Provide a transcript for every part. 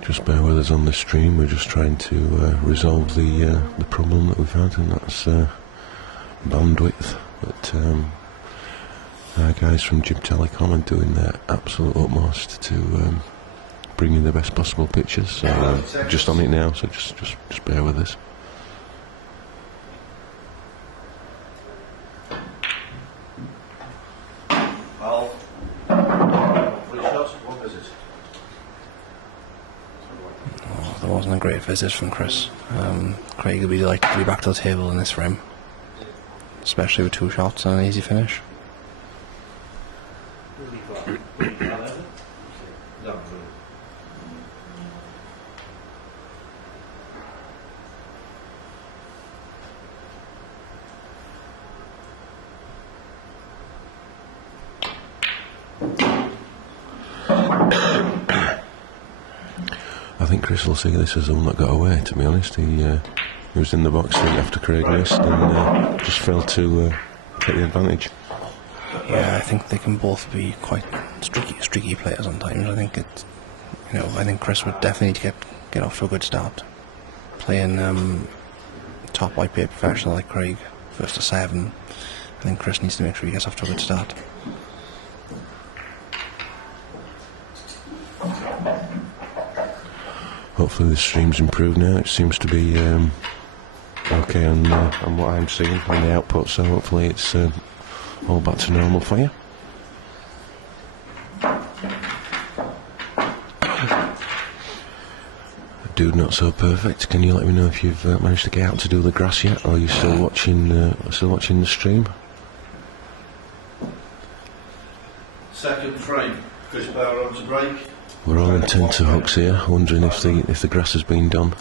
Just bear with us on the stream. We're just trying to resolve the problem that we've had, and that's bandwidth. But our guys from Gibraltar are doing their absolute utmost to bring you the best possible pictures. So just on it now. So just bear with us. There wasn't a great visit from Chris. Craig will be delighted to be back to the table in this frame, especially with 2 shots and an easy finish. I think Chris will see this as the one that got away, to be honest. He was in the box seat after Craig missed and just failed to take the advantage. Yeah, I think they can both be quite streaky players sometimes. I think I think Chris would definitely need to get off to a good start. Playing top IPA professional like Craig, first to 7. I think Chris needs to make sure he gets off to a good start. Hopefully the stream's improved now. It seems to be okay on what I'm seeing on the output, so hopefully it's all back to normal for you. Dude, not so perfect. Can you let me know if you've managed to get out to do the grass yet, or are you still watching the stream? Second frame, Chris Bauer on to break. We're all intent to hooks here, wondering if the grass has been done.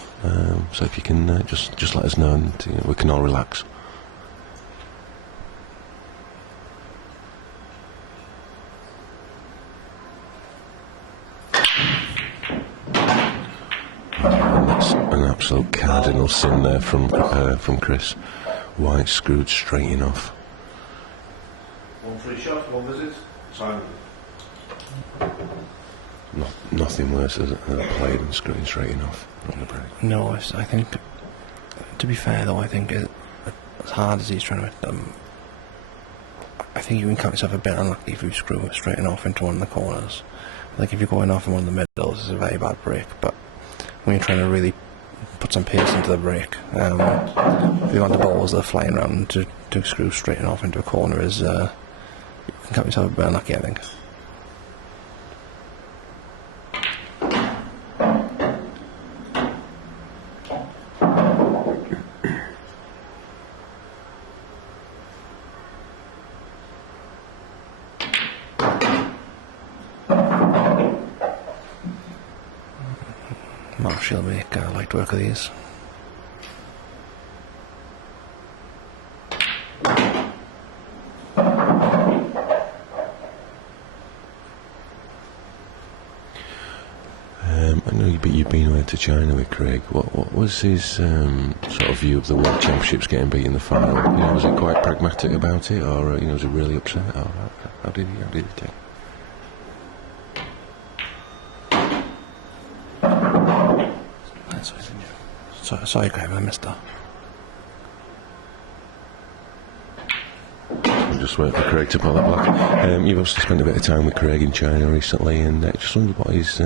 So if you can just let us know, and we can all relax. And that's an absolute cardinal sin there from Chris. White screwed straight in off. 1 free shot, 1 visit. Time. Nothing worse than a play than screwing straight in off on the break. No, I think, to be fair though, I think as hard as he's trying to hit them, I think you can count yourself a bit unlucky if you screw straight off into one of the corners. I think if you're going off in one of the middles, it's a very bad break, but when you're trying to really put some pace into the break, if you want the balls that are flying around to screw straight off into a corner, you can count yourself a bit unlucky, I think. She'll make light work of these. I know you've been away to China with Craig. What was his sort of view of the World Championships getting beat in the final? Was he quite pragmatic about it, or was he really upset? Or how did he take it? Sorry, Craig, I missed that. I'm just waiting for Craig to pull that back. You've obviously spent a bit of time with Craig in China recently, and just wondered what his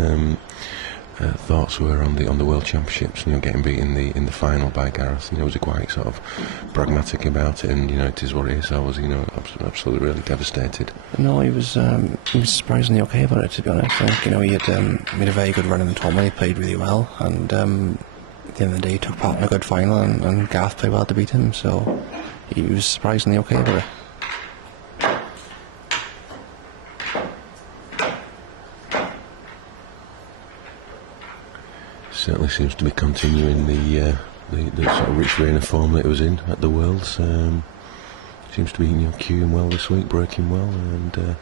thoughts were on the World Championships. Getting beat in the final by Gareth. Was he quite sort of pragmatic about it? And it is what it is. I was absolutely really devastated. No, he was surprisingly okay about it, to be honest. I think he had made a very good run in the tournament. He played really well, and at the end of the day, he took part in a good final, and Gareth played well to beat him. So he was surprisingly okay about it. Certainly seems to be continuing the sort of rich vein of form that it was in at the Worlds. Seems to be cueing well this week, breaking well, and he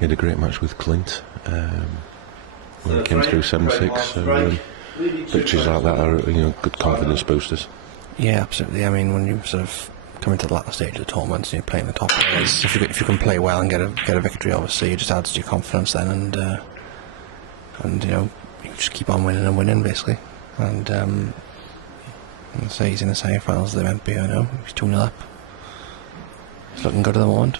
had a great match with Clint when he came through 7-6. So victories like that are good confidence boosters. Yeah, absolutely. I mean, when you sort of coming to the latter stage of the tournament, and you're playing the top players. If you can play well and get a victory, obviously, it just adds to your confidence then, and you know, you just keep on winning and winning basically. And so he's in the semi-finals of the IPA now. He's 2-0 up. He's looking good at the moment.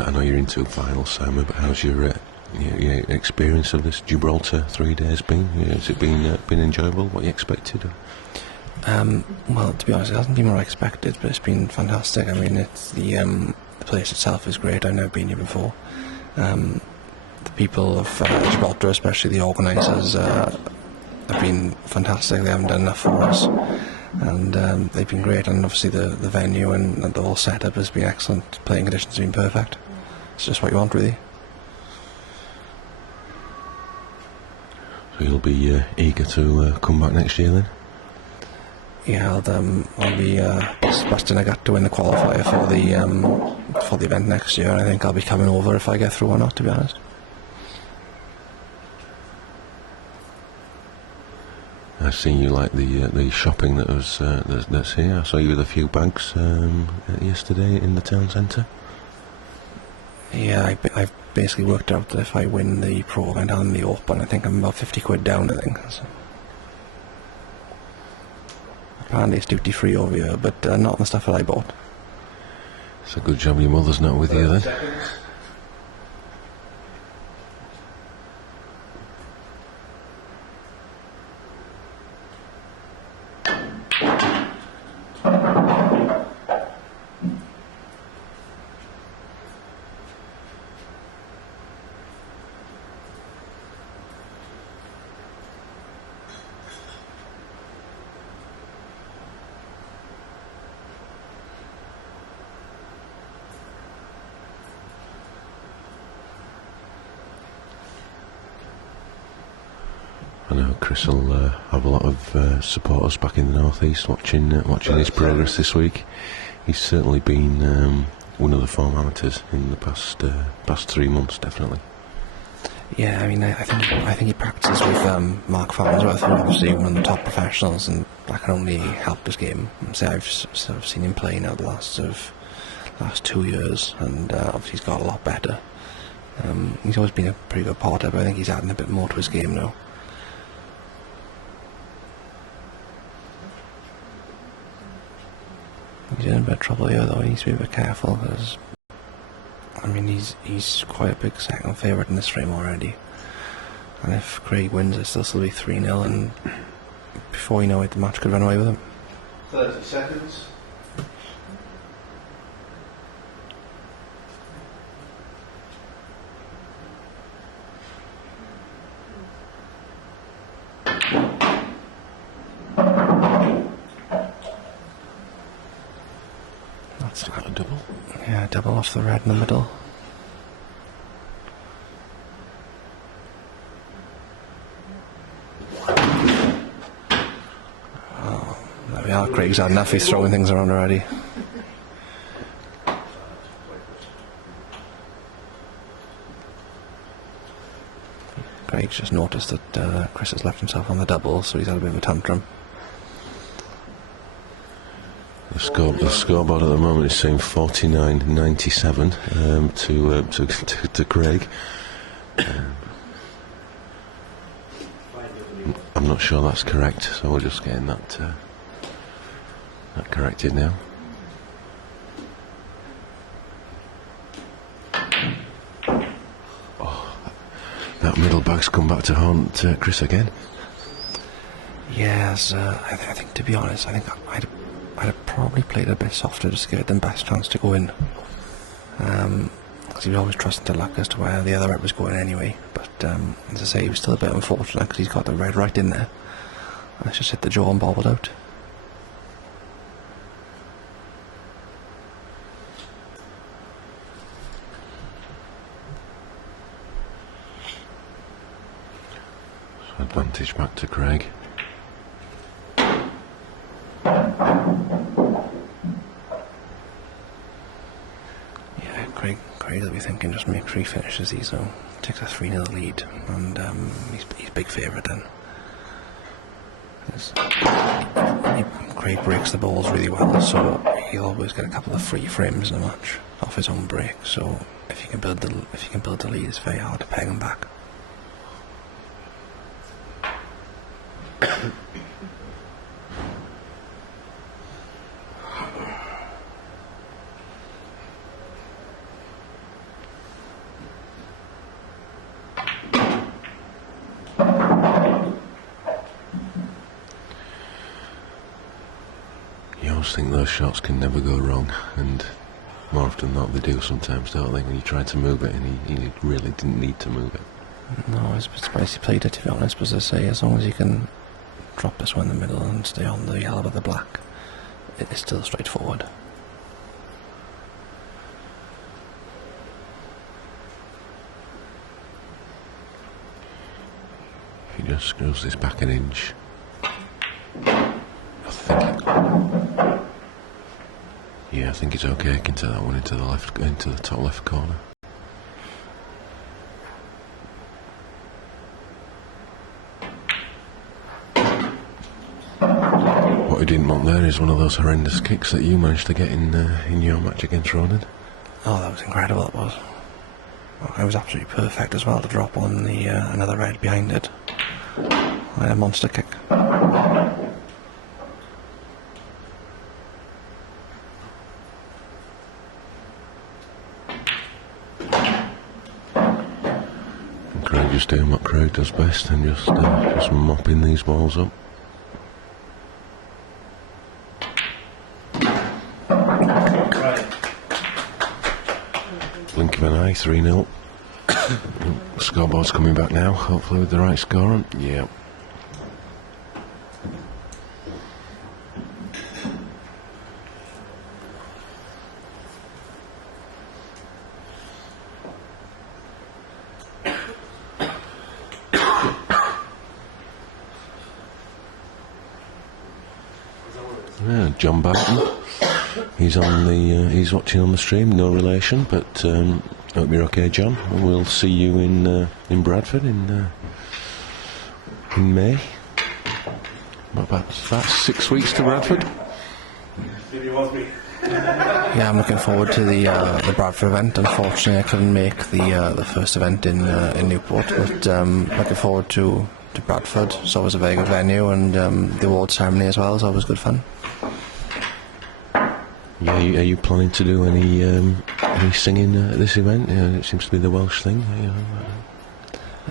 I know you're in 2 finals, Simon, but how's your experience of this Gibraltar 3 days been? Has it been enjoyable? What you expected? Well, to be honest, it hasn't been what I expected, but it's been fantastic. I mean, it's the place itself is great. I've never been here before. The people of Gibraltar, especially the organisers, have been fantastic. They haven't done enough for us, and they've been great. And obviously the venue and the whole setup has been excellent. Playing conditions have been perfect. It's just what you want, really. So you'll be eager to come back next year then? Yeah, I'll be busting a gut to win the qualifier for the event next year, and I think I'll be coming over if I get through or not, to be honest. I've seen you like the shopping that's here. I saw you with a few bags yesterday in the town centre. Yeah, I've basically worked out that if I win the pro event and the open, I think I'm about 50 quid down, I think. So. Apparently it's duty free over here, but not on the stuff that I bought. It's a good job your mother's not with you then. Seconds. I know Chris will have a lot of supporters back in the northeast watching his progress this week. He's certainly been one of the form amateurs in the past 3 months, definitely. Yeah, I mean, I think he practices with Mark Farnsworth, who obviously one of the top professionals, and that can only help his game. So I've sort of seen him play now the last 2 years, and obviously he's got a lot better. He's always been a pretty good potter, but I think he's adding a bit more to his game now. He's in a bit of trouble here, though. He needs to be a bit careful, because I mean, he's quite a big second favourite in this frame already. And if Craig wins, it'll still be 3-0, and before you know it, the match could run away with him. 30 seconds. That's Got a double. Yeah, double off the red in the middle. Oh, there we are. Craig's had enough. He's throwing things around already. Craig's just noticed that Chris has left himself on the double, so he's had a bit of a tantrum. The scoreboard at the moment is saying 49-97 to Craig. I'm not sure that's correct, so we're just getting that corrected now. Oh, that middle bag's come back to haunt Chris again. Yes, I think, to be honest, I think I'd have probably played a bit softer to give it the best chance to go in. Because he was always trusting to luck as to where the other rep was going anyway. But as I say, he was still a bit unfortunate because he's got the red right in there. Let's just hit the jaw and bobbled out. So advantage back to Craig. Craig will be thinking just make sure he finishes these, so takes a 3-0 lead, and he's big favourite then. Craig breaks the balls really well, so he'll always get a couple of free frames in a match off his own break. So if you can build the lead, it's very hard to peg him back. You always think those shots can never go wrong, and more often than not they do sometimes, don't they? When you try to move it, and he really didn't need to move it. No, it's spicy played it, to be honest, but as I say, as long as you can drop this one in the middle and stay on the yellow with the black, it's still straightforward. If he just screws this back an inch, I think it's okay. I can take that one into the top left corner. What he didn't want there is one of those horrendous kicks that you managed to get in your match against Ronan. Oh, that was incredible, it was. It was absolutely perfect as well to drop on the another red behind it. Like a monster kick. Craig just doing what Craig does best and just mopping these balls up. Blink of an eye, 3-0. Scoreboard's coming back now, hopefully with the right score on. Yeah. Yeah, John Barton. He's watching on the stream. No relation, but hope you're okay, John. And we'll see you in Bradford in May. What about 6 weeks to Bradford? Yeah, I'm looking forward to the Bradford event. Unfortunately, I couldn't make the first event in Newport, but looking forward to Bradford. It's always a very good venue, and the award ceremony as well is always good fun. Yeah, are you planning to do any singing at this event? It seems to be the Welsh thing.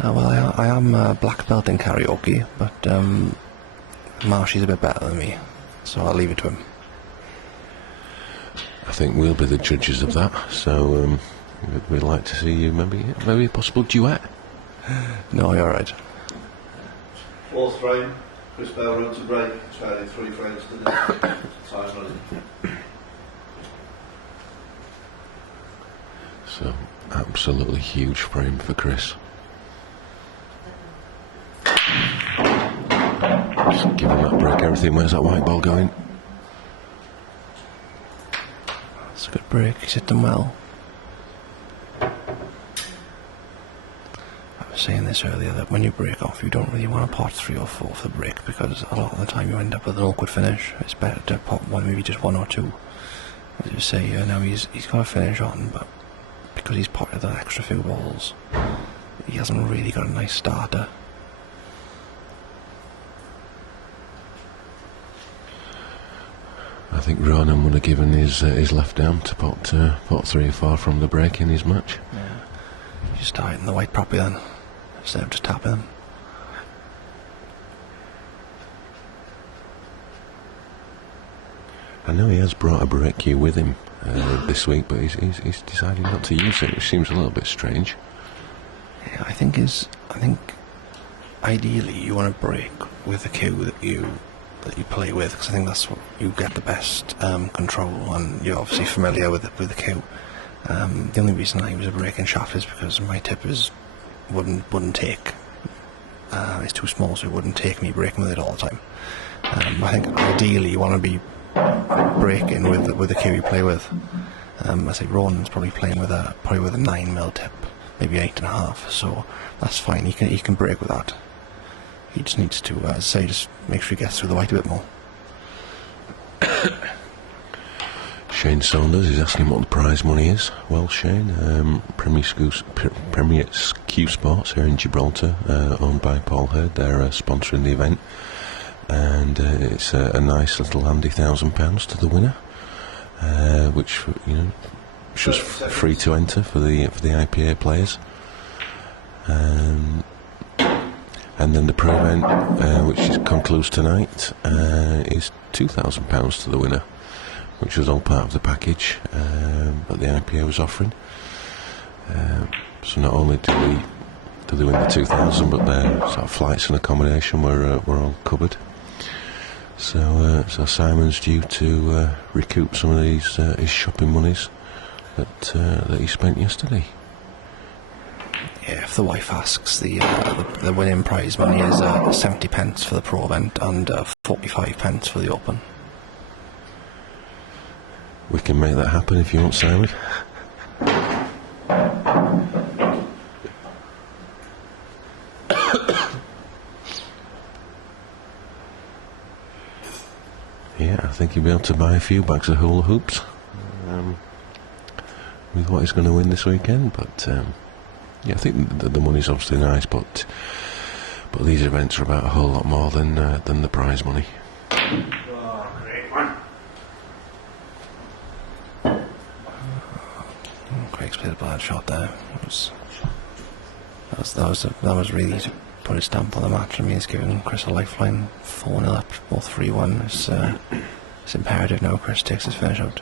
Well, I am a black belt in karaoke, but Marshy's a bit better than me, so I'll leave it to him. I think we'll be the judges of that, so we'd like to see you maybe a possible duet. No, you're right. Fourth frame, Chris Bell road to break, trailing 3 frames to the time running. So, absolutely huge frame for Chris. Just give him that break, everything. Where's that white ball going? It's a good break, he's hit them well. I was saying this earlier, that when you break off, you don't really want to pot 3 or 4 for the break, because a lot of the time you end up with an awkward finish. It's better to pot one, maybe just 1 or 2. As you say, now he's got a finish on, but because he's potted an extra few balls, he hasn't really got a nice starter. I think Ronan would have given his left arm to pot 3 or 4 from the break in his match. Yeah. You just tighten the white properly then, instead of just tapping them. I know he has brought a break cue with him this week, but he's decided not to use it, which seems a little bit strange. Yeah, I think ideally you want to break with the cue that you play with, because I think that's what you get the best control, and you're obviously familiar with the cue. The only reason I use a breaking shaft is because my tip wouldn't take. It's too small, so it wouldn't take me breaking with it all the time. I think ideally you want to be breaking with the cue you play with. I say Ronan's probably playing with a 9mm tip, maybe 8.5. So that's fine. He can break with that. He just needs to, just make sure he gets through the white a bit more. Shane Saunders is asking what the prize money is. Well, Shane, Premier Q Sports here in Gibraltar, owned by Paul Hurd, they're sponsoring the event, and it's a nice little handy £1,000 to the winner, which is just free to enter for the IPA players. And then the pro event, which concludes tonight, is £2,000 to the winner, which was all part of the package that the IPA was offering. So not only do they win the 2,000, but their sort of flights and accommodation were all covered. So Simon's due to recoup some of his shopping monies that he spent yesterday. Yeah, if the wife asks, the winning prize money is 70 pence for the pro event and 45 pence for the open. We can make that happen if you want, Simon. Yeah, I think he'll be able to buy a few bags of hula hoops with what he's going to win this weekend. But yeah, I think the money's obviously nice, but these events are about a whole lot more than the prize money. Oh, great one. Craig's played a bad shot there. That was really to put a stamp on the match. I mean, he's giving Chris a lifeline. 4-0 up, both 3-1. It's imperative now Chris takes his finish out.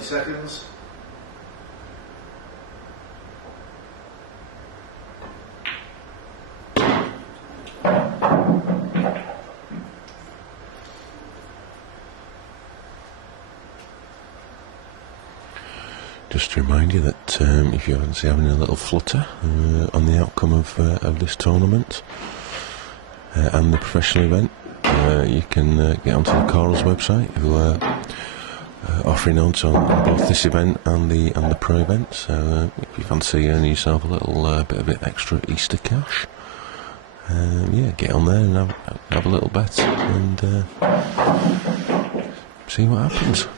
Seconds. Just to remind you that if you're having a little flutter on the outcome of this tournament and the professional event, you can get onto the Corals website, who are offering notes on both this event and the pro event. So if you fancy earning yourself a little bit of extra Easter cash, yeah, get on there and have a little bet and see what happens.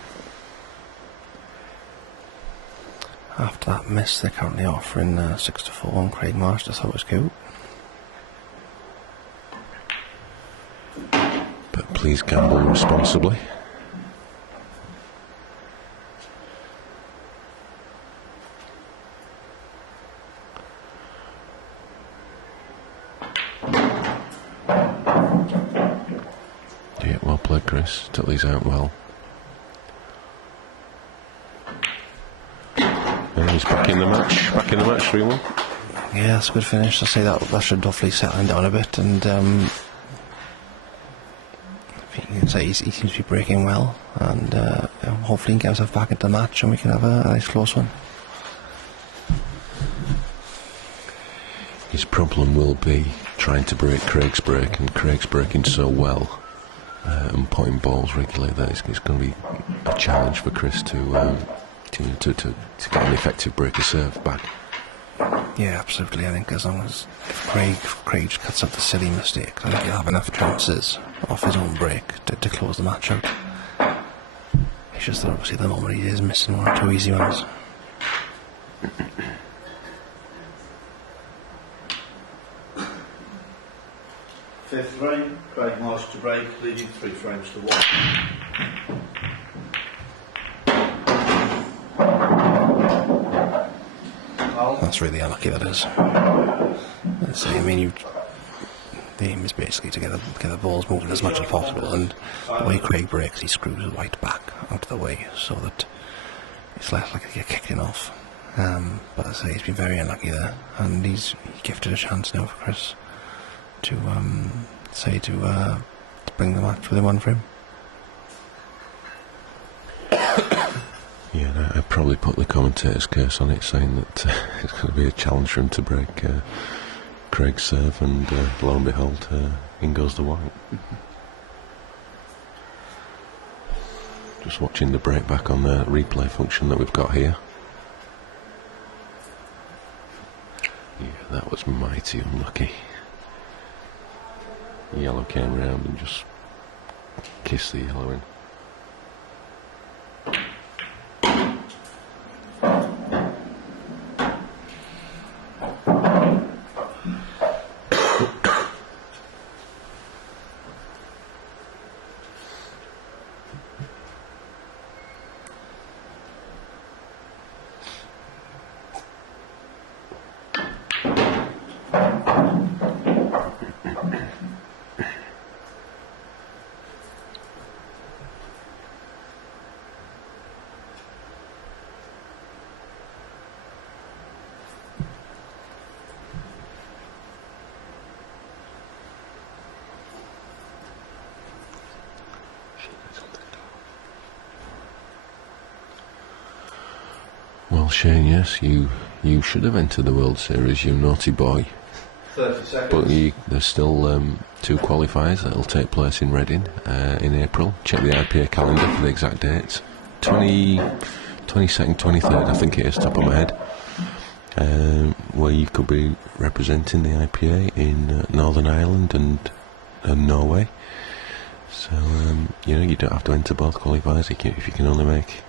After that miss, they're currently offering 6-4 on Craig Marsh. I thought it was cute. But please gamble responsibly. Yeah, well played, Chris. Took these out well. And he's back in the match. 3-1. Yeah, that's a good finish. I say that should hopefully settle him down a bit, and you can say he seems to be breaking well, and hopefully he can get himself back into the match and we can have a nice close one. His problem will be trying to break Craig's break, and Craig's breaking so well and putting balls regularly that it's going to be a challenge for Chris to get an effective break of serve back. Yeah, absolutely. I think as long as Craig cuts out the silly mistake, I think he'll have enough chances off his own break to close the match out. It's just that obviously at the moment he is missing one or two easy ones. Fifth frame, Craig Marsh to break, leading 3 frames to 1. That's really unlucky, that is. I mean, the aim is basically to get the balls moving as much as possible, and the way Craig breaks, he screws the white back out of the way so that it's less likely to get kicked in off. But as I say, he's been very unlucky there, and he's gifted a chance now for Chris to bring the match within 1 frame. probably put the commentator's curse on it, saying that it's going to be a challenge for him to break Craig's serve, and lo and behold, in goes the white. Just watching the break back on the replay function that we've got here. Yeah, that was mighty unlucky. Yellow came around and just kissed the yellow in. Well, Shane, yes, you should have entered the World Series, you naughty boy. 30 seconds. But there's still 2 qualifiers that'll take place in Reading in April. Check the IPA calendar for the exact dates. 22nd, 23rd, I think it is, top of my head. Where you could be representing the IPA in Northern Ireland and Norway. So, you don't have to enter both qualifiers. If you can only make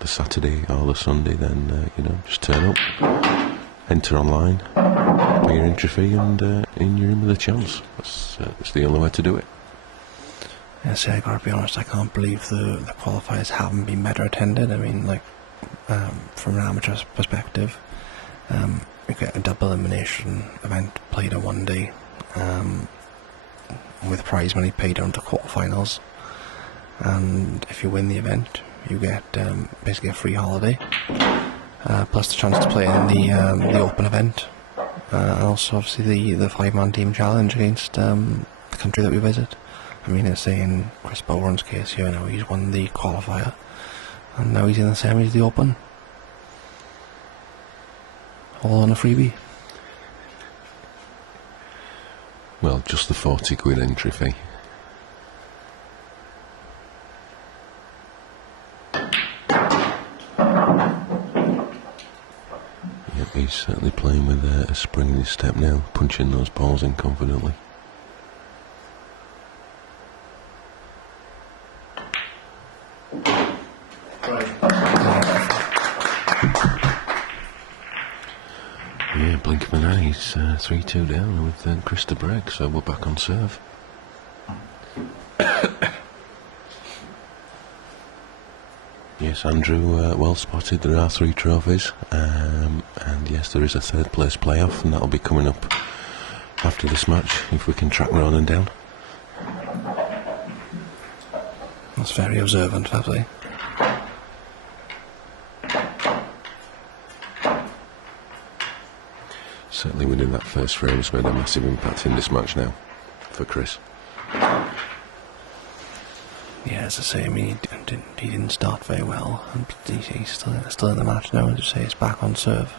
the Saturday or the Sunday, then just turn up, enter online, pay your entry fee, and you're in with a chance. That's the only way to do it. Yeah, see, I gotta be honest, I can't believe the qualifiers haven't been better attended. I mean, like, from an amateur perspective, you get a double elimination event played on one day, with prize money paid down to quarterfinals, and if you win the event, you get basically a free holiday, plus the chance to play in the open event, and also obviously the 5-man team challenge against the country that we visit. I mean, it's saying Chris Bowen's case here now, he's won the qualifier, and now he's in the semis of the open, all on a freebie. Well, just the 40 quid entry fee. He's certainly playing with a spring in his step now, punching those balls in confidently. Yeah, blink of an eye, he's 3-2 down with Chris to break, so we're back on serve. Yes, Andrew, well spotted. There are 3 trophies, and yes, there is a 3rd place playoff, and that'll be coming up after this match, if we can track Ronan down. That's very observant, lovely. Certainly winning that first frame has made a massive impact in this match now, for Chris. Yeah, as I say, I mean, he didn't start very well, and he's still in the match now, as you say, he's back on serve.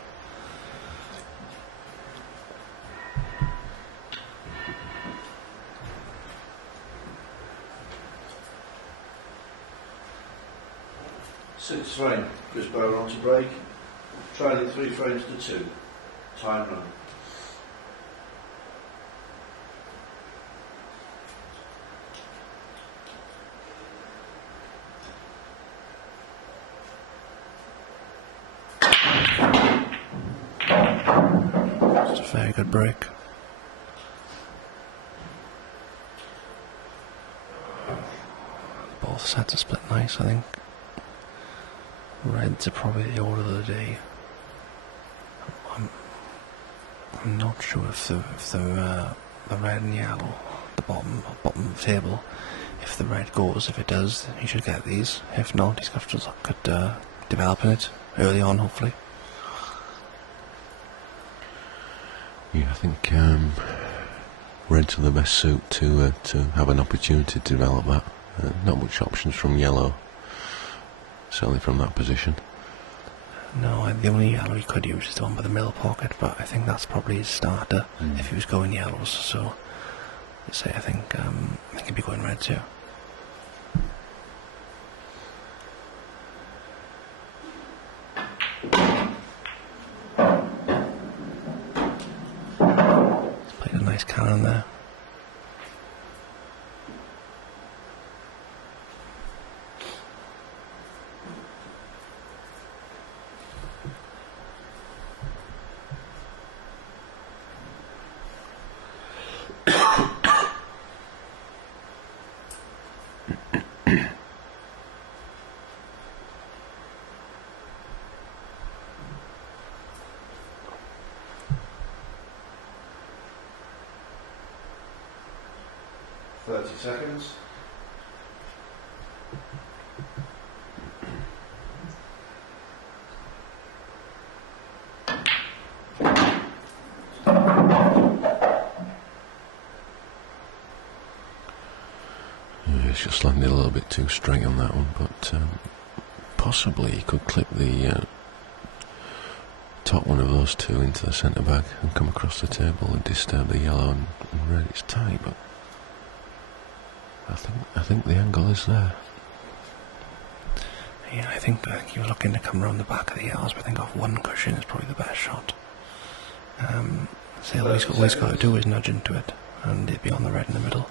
Sixth frame, Chris Bowen on to break, trailing 3 frames to 2, time run. It's a very good break. Both sets are split nice, I think. Reds are probably the order of the day. I'm not sure if the red and yellow, the bottom of the table, if the red goes, if it does, he should get these. If not, he's got to look at developing it early on, hopefully. Yeah, I think red's are the best suit to have an opportunity to develop that. Not much options from yellow, certainly from that position. No, the only yellow he could use is the one by the middle pocket, but I think that's probably his starter if he was going yellows. So, let's say I think he'd be going reds here. He's played a nice cannon there. Seconds. It's just landed a little bit too straight on that one, but possibly he could clip the top one of those two into the centre bag and come across the table and disturb the yellow and red. It's tight, but I think the angle is there. Yeah, I think he was looking to come around the back of the yellows, but I think off one cushion is probably the best shot. So all he's got to do is nudge into it, and it'd be on the red in the middle.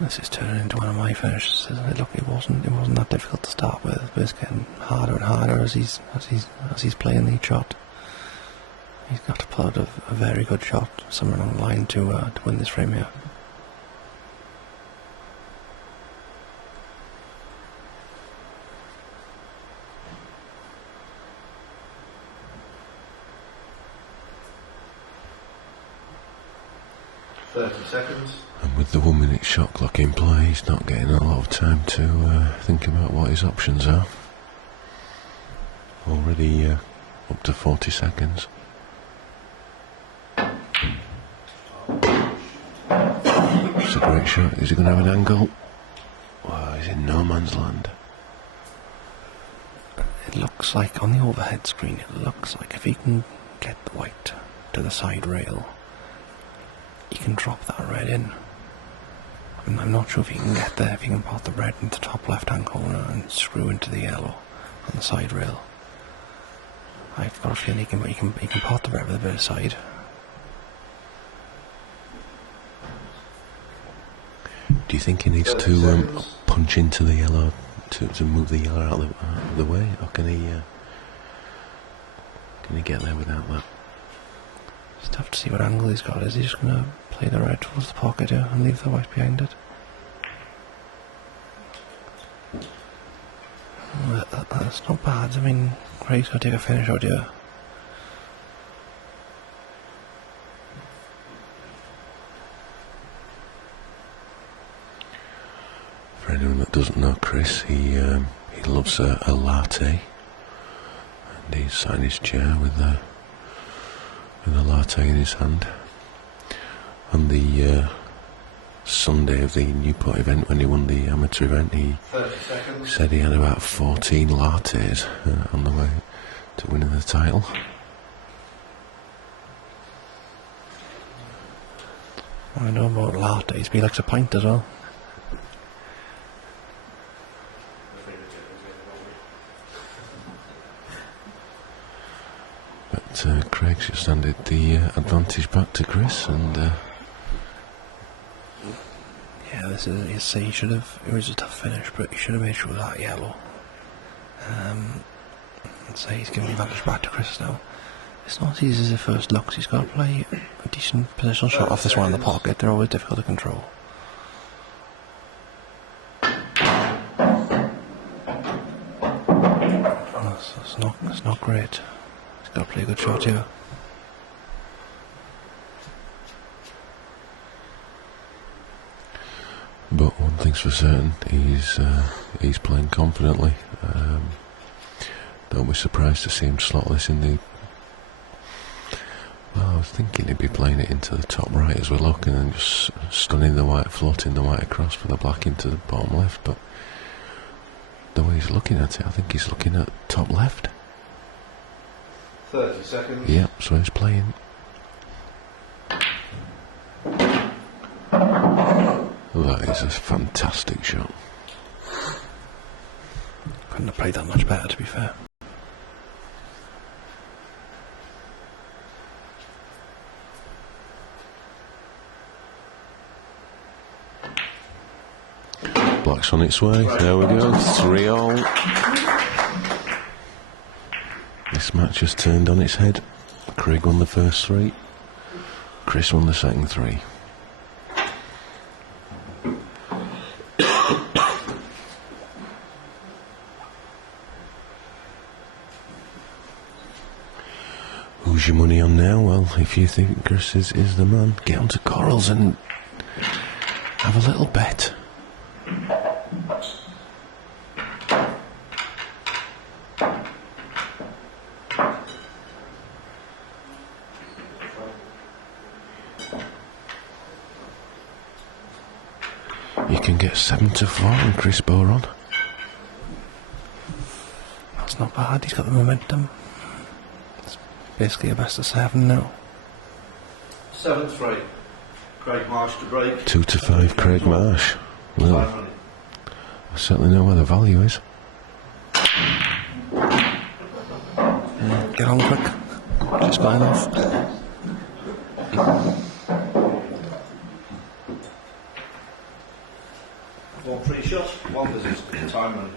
This is turning into one of my finishes, isn't it? Look, it wasn't that difficult to start with, but it's getting harder and harder as he's playing each shot. He's got to pull out a very good shot somewhere along the line to win this frame here. Seconds. And with the 1 minute shot clock in play, he's not getting a lot of time to think about what his options are. Already up to 40 seconds. It's a great shot. Is he going to have an angle? Wow, he's in no man's land. It looks like, on the overhead screen, it looks like if he can get the white to the side rail, he can drop that red in. I'm not sure if he can get there, if he can pot the red into the top left hand corner and screw into the yellow on the side rail. I've got a feeling he can pot the red with a bit of side. Do you think he needs to punch into the yellow to move the yellow out of the way, or can he get there without that? Just have to see what angle he's got. Is he just going to play the red towards the pocket here and leave the white behind it? Well, that's not bad. I mean, Craig's got to take a finish out here. For anyone that doesn't know Chris, he loves a latte, and he's sat in his chair with a latte in his hand. On the Sunday of the Newport event, when he won the amateur event, he said he had about 14 lattes on the way to winning the title. I know about lattes, but he likes a pint as well. But Craig's just handed the advantage back to Chris, and Yeah, this is, you see, he should have, it was a tough finish, but he should have made sure it was that yellow. So he's giving the advantage back to Chris now. It's not as easy as it first looks. He's got to play a decent positional shot off this one in the pocket. They're always difficult to control. It's not great. He's got to play a good shot here. But one thing's for certain, he's playing confidently. Don't be surprised to see him slot this in the... Well, I was thinking he'd be playing it into the top right as we look, and then just stunning the white, floating the white across for the black into the bottom left, but the way he's looking at it, I think he's looking at top left. 30 seconds. Yeah, so he's playing. That is a fantastic shot. Couldn't have played that much better, to be fair. Black's on its way. There we go. 3-all. This match has turned on its head. Craig won the first 3. Chris won the second 3. Who's your money on now? Well, if you think Chris is the man, get onto Corals and have a little bet. You can get 7-4 on Chris Boron. That's not bad. He's got the momentum. It's basically a best of 7 now. 7-3. Craig Marsh to break. 2-5 Craig Marsh. Well, I certainly know where the value is. Get on quick. Just got enough. One pre-shot, one visit, time run.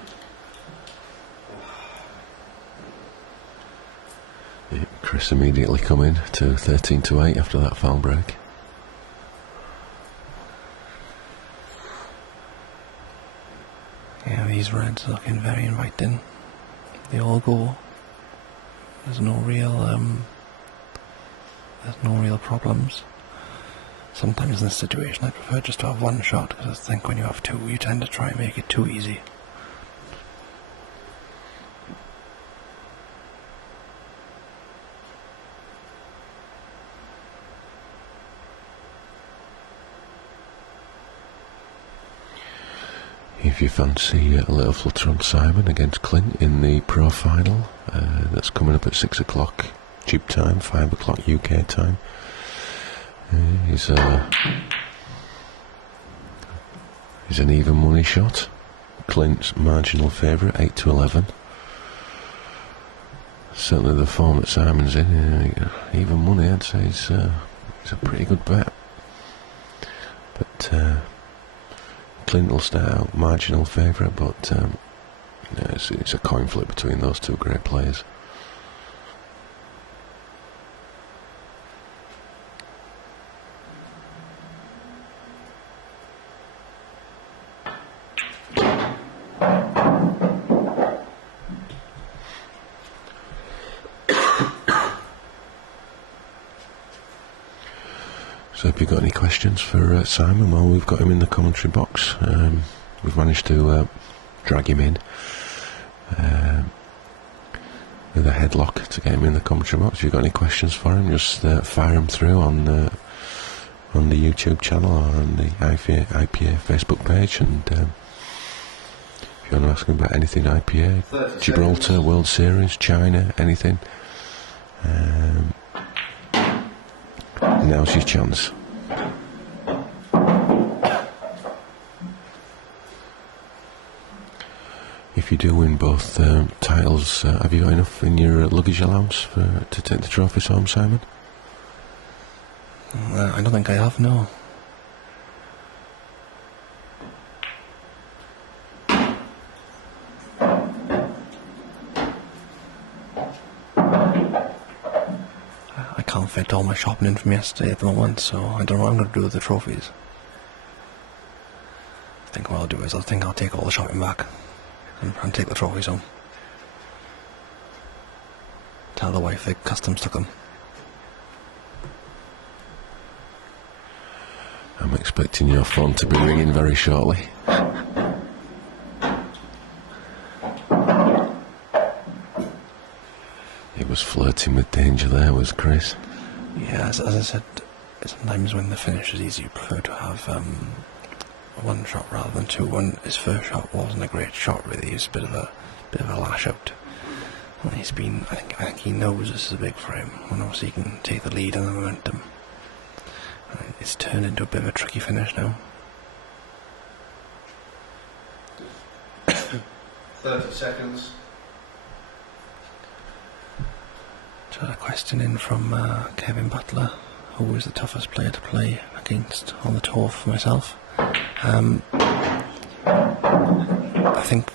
Yeah, Chris immediately come in to 13-8 after that foul break. Yeah, these reds are looking very inviting. They all go. There's no real problems. Sometimes in this situation I prefer just to have one shot, because I think when you have 2 you tend to try and make it too easy. If you fancy a little flutter on Simon against Clint in the pro final, that's coming up at 6 o'clock Gib time, 5 o'clock UK time. He's an even money shot. Clint's marginal favourite, 8-11. Certainly the form that Simon's in, even money, I'd say is a pretty good bet. But Clint will start out marginal favourite, but it's a coin flip between those two great players. So if you've got any questions for Simon, well, we've got him in the commentary box. We've managed to drag him in with a headlock to get him in the commentary box. If you've got any questions for him, just fire them through on the YouTube channel or on the IPA Facebook page. And if you want to ask him about anything IPA, Gibraltar, World Series, China, anything, now's your chance. If you do win both titles, have you got enough in your luggage allowance to take the trophies home, Simon? I don't think I have, no. fit all my shopping in from yesterday at the moment, so I don't know what I'm going to do with the trophies. I think what I'll do is I'll take all the shopping back and take the trophies home. Tell the wife they customs took them. I'm expecting your phone to be ringing very shortly. He was flirting with danger there, was Chris. Yeah, as I said, sometimes when the finish is easy, you prefer to have one shot rather than two. When his first shot wasn't a great shot, really, he was a bit of a lash out. And I think he knows this is a big for him, and obviously he can take the lead and the momentum. And it's turned into a bit of a tricky finish now. 30 seconds. Just had a question in from Kevin Butler, who is the toughest player to play against on the tour for myself. I think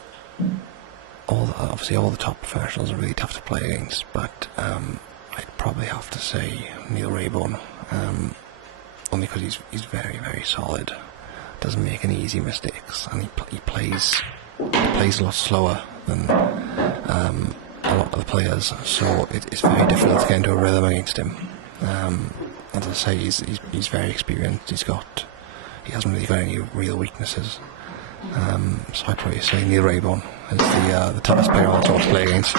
obviously all the top professionals are really tough to play against, but I'd probably have to say Neil Rayburn, only because he's very, very solid, doesn't make any easy mistakes, and he plays a lot slower than a lot of the players, so it's very difficult to get into a rhythm against him. As I say, he's very experienced. He hasn't really got any real weaknesses. So I'd probably say Neil Rayburn is the toughest player on the tour to play against.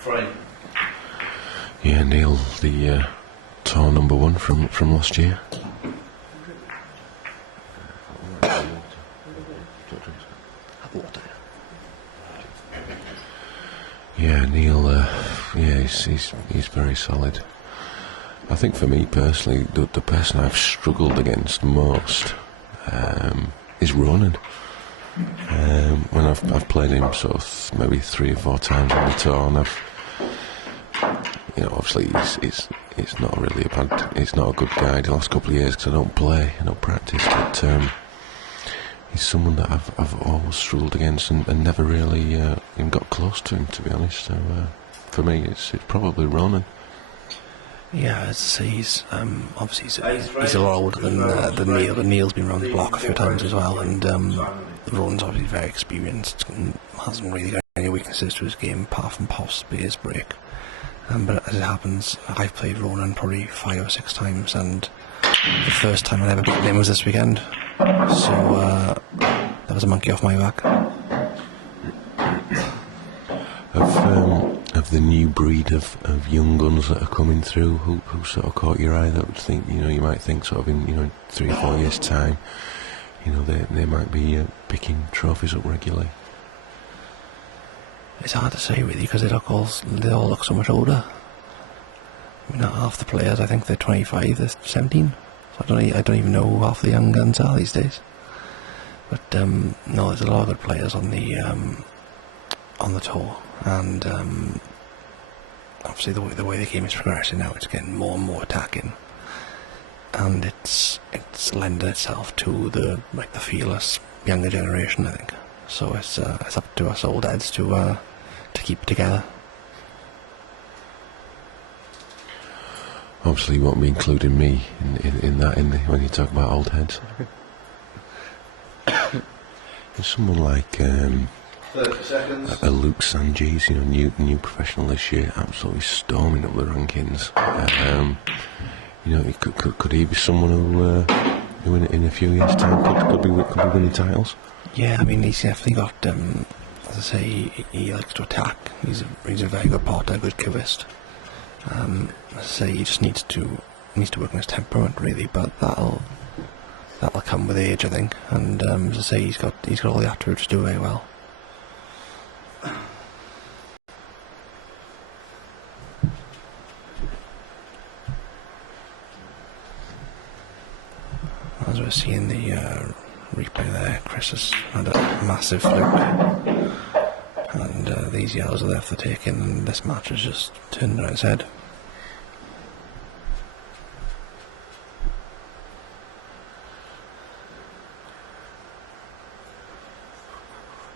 Frame. Yeah, Neil, the tour number one from last year. Yeah, Neil. He's very solid. I think for me personally, the person I've struggled against most is Ronan. When I've played him sort of maybe 3 or 4 times on the tour, and obviously it's not really it's not a good guy the last couple of years because I don't play, I don't practice, but he's someone that I've always struggled against and never really even got close to him, to be honest. So for me, it's probably Ronan. Yeah, as I say, he's obviously he's a lot older than Neil, but Neil's been around the block a few times as well, and Ronan's obviously very experienced and hasn't really got any weaknesses to his game apart from possibly his break. But as it happens, I've played Ronan probably 5 or 6 times, and the first time I ever beaten him was this weekend, so that was a monkey off my back. Of the new breed of young guns that are coming through, who sort of caught your eye that would think, you might think sort of in 3 or 4 years' time, they might be picking trophies up regularly? It's hard to say really, because they all look so much older. I mean, half the players, I think they're 25, they're 17. So I don't even know who half the young guns are these days. But no, there's a lot of good players on the tour, and obviously the way the game is progressing now, it's getting more and more attacking, and it's lending itself to the fearless younger generation, I think. So it's up to us old heads to keep it together. Obviously, you won't be including me in that when you talk about old heads. There's someone like 30 seconds. a Luke Sanjis, new professional this year, absolutely storming up the rankings. Could he be someone who in a few years' time could be winning titles? Yeah, I mean, he's definitely got. As I say, he likes to attack. He's a very good potter, a good cubist. As I say, he just needs to work on his temperament really, but that'll come with age, I think. And as I say, he's got all the attributes to do very well. As we're seeing the replay there, Chris has had a massive fluke, and these yellows are there for the taking, and this match has just turned on its head.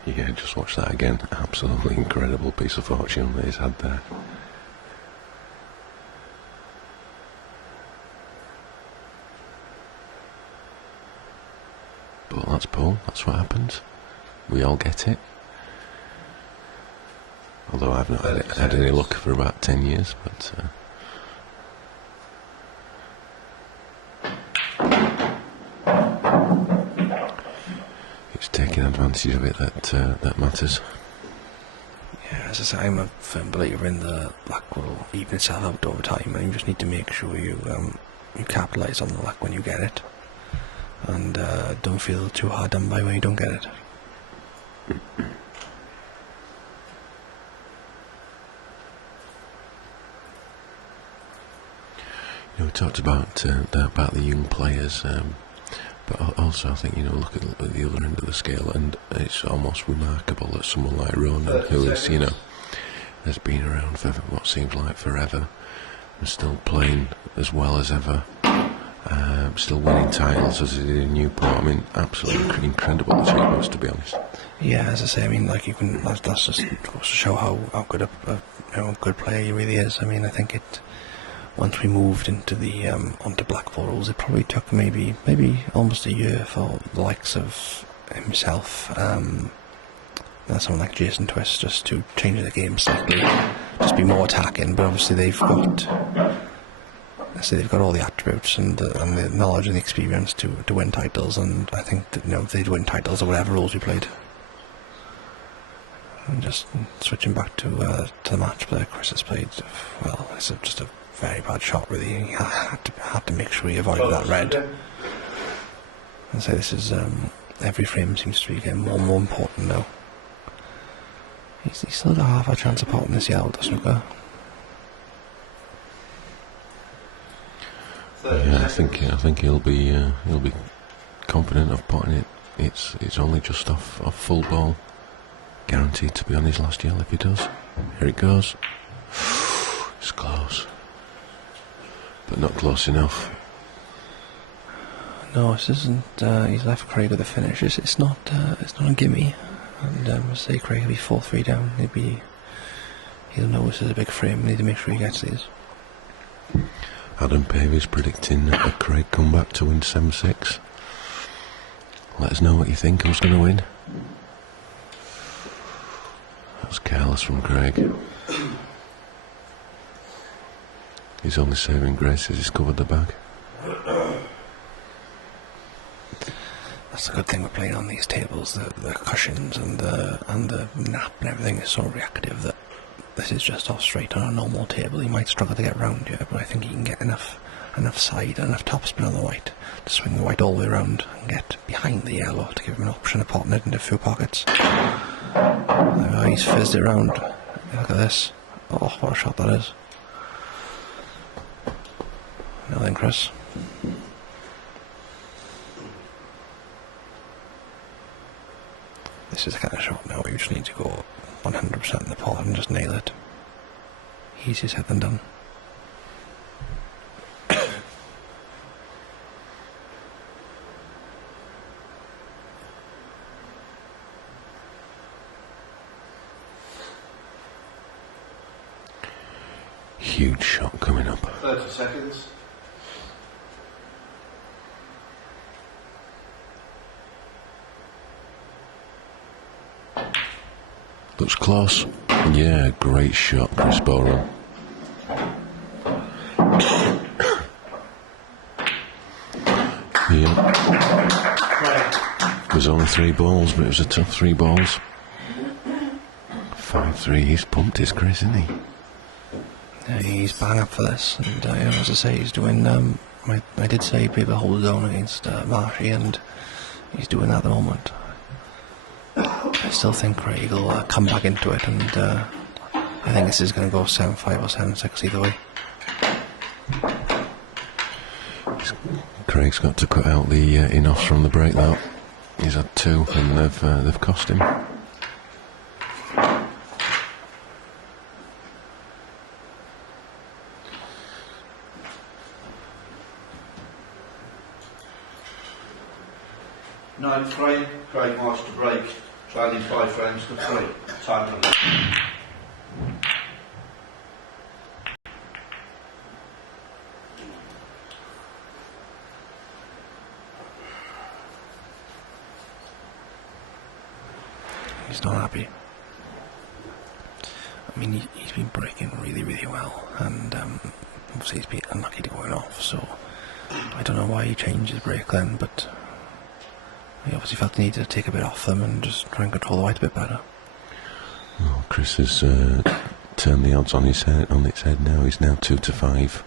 Yeah, just watch that again. Absolutely incredible piece of fortune that he's had there. But that's Paul, that's what happens. We all get it. Although I've not had any luck for about 10 years, but... it's taking advantage of it that matters. Yeah, as I say, I'm a firm believer in the luck will even itself out over time, and you just need to make sure you capitalise on the luck when you get it, and don't feel too hard done by when you don't get it. We talked about the young players, but also I think look at the other end of the scale, and it's almost remarkable that someone like Ronan, who is has been around for what seems like forever, and still playing as well as ever, still winning titles as he did in Newport. I mean, absolutely incredible achievements, to be honest. Yeah, as I say, I mean, like that's just goes to show how good a good player he really is. I mean, I think once we moved into the onto Blackpool rules, it probably took maybe almost a year for the likes of himself, someone like Jason Twist, just to change the game slightly, just be more attacking. But obviously they've got all the attributes and the knowledge and the experience to win titles, and I think that if they'd win titles or whatever rules we played. And just switching back to the match play Chris has played, well, it's just a very bad shot, really. He had to make sure he avoided that red. And so this is every frame seems to be getting more and more important now. He's still got half a chance of potting this yellow, doesn't he? Yeah, I think he'll be confident of potting it. It's only just off full ball, guaranteed to be on his last yellow if he does. Here it goes. It's close, but not close enough. No, this isn't. He's left Craig with a finish. It's not a gimme. And say Craig will be 4-3 down. He'll know this is a big frame. We need to make sure he gets these. Adam Pavy's predicting a Craig comeback to win 7-6. Let us know what you think. Who's going to win? That was careless from Craig. His only saving grace is he's covered the bag. That's the good thing with playing on these tables. The cushions and the nap and everything is so reactive that this is just off straight on a normal table. He might struggle to get round here, but I think he can get enough side and enough topspin on the white to swing the white all the way around and get behind the yellow to give him an option of potting it into a few pockets. He's fizzed it round. Look at this. Oh, what a shot that is. Now then, Chris. This is the kind of shot now where you just need to go 100% in the pot and just nail it. Easier said than done. Huge shot coming up. 30 seconds. Looks close. Yeah, great shot, Chris Boran. Yeah. There's only 3 balls, but it was a tough 3 balls. 5-3. He's pumped his Chris, isn't he? Yeah, he's bang up for this, and as I say, he's doing. I did say he'd be able to hold his own against Marshy, and he's doing that at the moment. I still think Craig will come back into it, and I think this is going to go 7-5 or 7-6 either way. Craig's got to cut out the in-offs from the break though. He's had 2 and they've cost him. Ninth frame, Craig marched to break, trailing 5 frames to 3. Time limit. he's not happy. I mean, he's been breaking really, really well, and obviously he's been unlucky to going off, so I don't know why he changed his break then, but he obviously felt the need to take a bit off them and just try and control the white a bit better. Well, Chris has turned the odds on its head now. He's now 2-5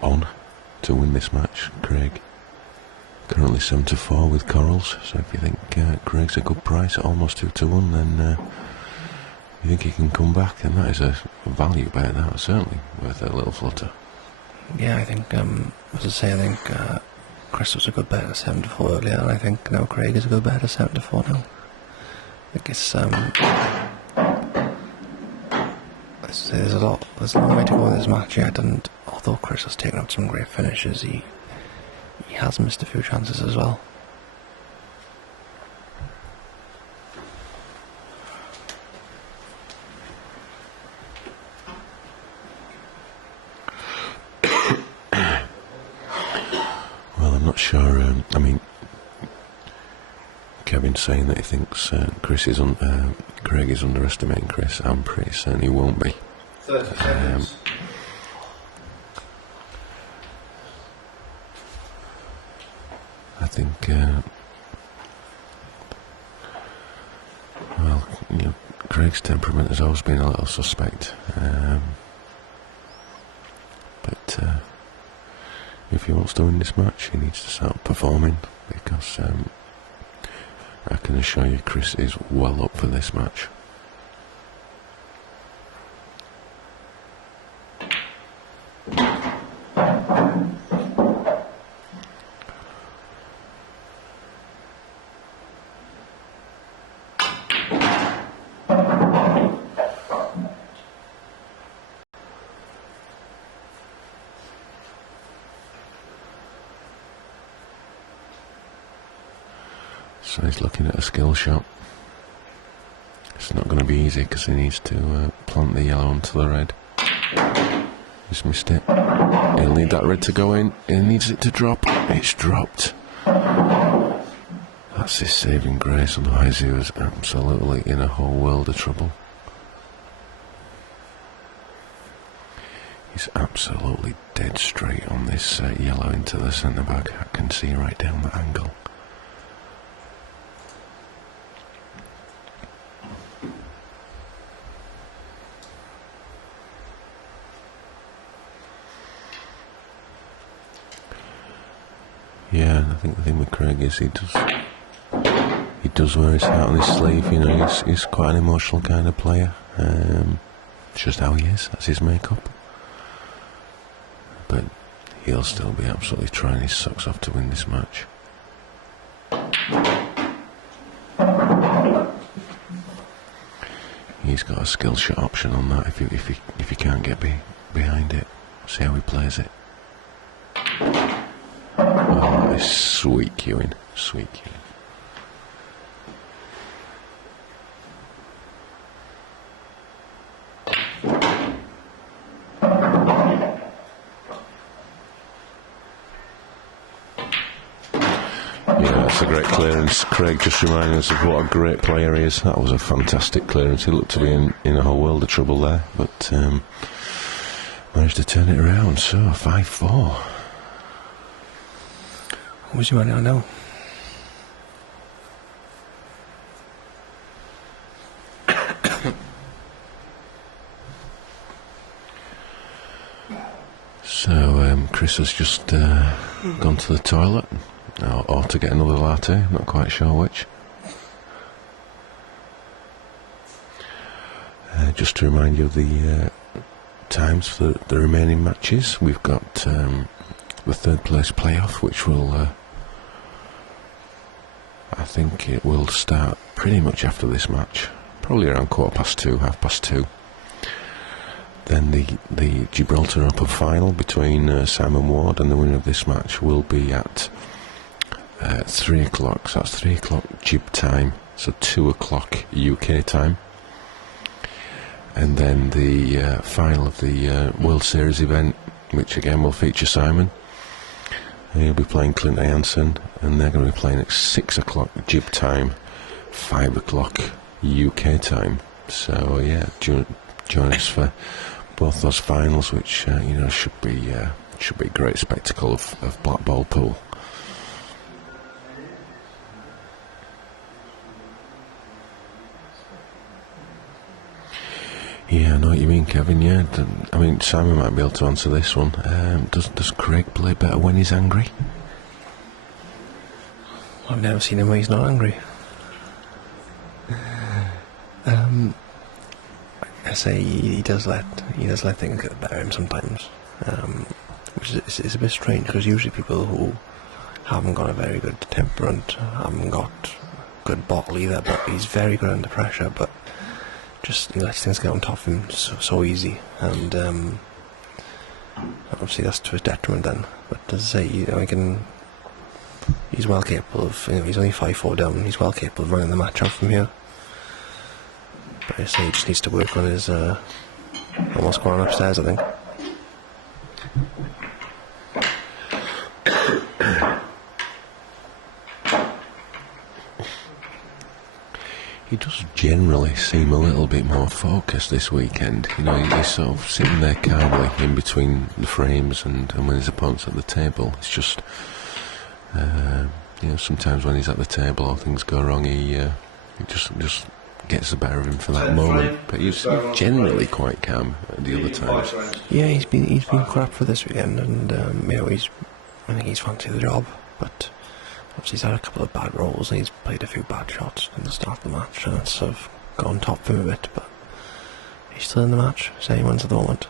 on to win this match. Craig currently 7-4 with Corals, so if you think Craig's a good price at almost 2-1, then you think he can come back, and that is a value bet. That's certainly worth a little flutter. Yeah, I think, as I say, I think Chris was a good bet at 7-4 earlier, and I think now Craig is a good bet at 7-4 now. I think it's there's a long way to go in this match yet, and although Chris has taken out some great finishes, he has missed a few chances as well. Well, I'm not sure. I mean, Kevin's saying that he thinks Craig is underestimating Chris. I'm pretty certain he won't be. 30 seconds. I think, well, you know, Craig's temperament has always been a little suspect. But if he wants to win this match, he needs to start performing, because I can assure you Chris is well up for this match. So he's looking at a skill shot. It's not going to be easy because he needs to plant the yellow onto the red. He's missed it. He'll need that red to go in. He needs it to drop. It's dropped. That's his saving grace, otherwise he was absolutely in a whole world of trouble. He's absolutely dead straight on this yellow into the centre back. I can see right down that angle. Yeah, I think the thing with Craig is he does wear his heart on his sleeve. You know, he's quite an emotional kind of player. It's just how he is. That's his makeup. But he'll still be absolutely trying his socks off to win this match. He's got a skill shot option on that. If you can't get behind it, see how he plays it. Oh, it's sweet queuing, sweet queuing. Yeah, that's a great clearance. Craig just reminding us of what a great player he is. That was a fantastic clearance. He looked to be in a whole world of trouble there, but managed to turn it around. So 5-4. Who's your money on now? So Chris has just gone to the toilet, or to get another latte, not quite sure which. Just to remind you of the times for the remaining matches, we've got the third place playoff, which will I think it will start pretty much after this match, probably around 2:15, 2:30. Then the Gibraltar Open final between Simon Ward and the winner of this match will be at 3 o'clock, so that's 3 o'clock Gib time, so 2 o'clock UK time. And then the final of the World Series event, which again will feature Simon. He'll be playing Clint Jansen, and they're going to be playing at 6 o'clock Gib time, 5 o'clock UK time. So yeah, join us for both those finals, which should be a great spectacle of Black Ball pool. Yeah, I know what you mean, Kevin. Yeah, I mean, Simon might be able to answer this one. Does Craig play better when he's angry? I've never seen him when he's not angry. I say he does let things get the better of him sometimes, which is a bit strange, because usually people who haven't got a very good temperament haven't got good bottle either. But he's very good under pressure, but just he lets things get on top of him so easy, and obviously that's to his detriment then. But as I say, he's well capable of, he's only 5-4 down, he's well capable of running the match out from here. But I say he just needs to work on his almost going upstairs, I think. He does generally seem a little bit more focused this weekend. He's sort of sitting there calmly in between the frames, and when his opponent's at the table, it's just, sometimes when he's at the table or things go wrong, he just gets the better of him for that moment. But he's generally quite calm at the other times. Yeah, he's been crap for this weekend, and I think he's fancied the job, but obviously he's had a couple of bad rolls and he's played a few bad shots in the start of the match, and that's sort of gone top for him a bit, but he's still in the match, same ones at the moment.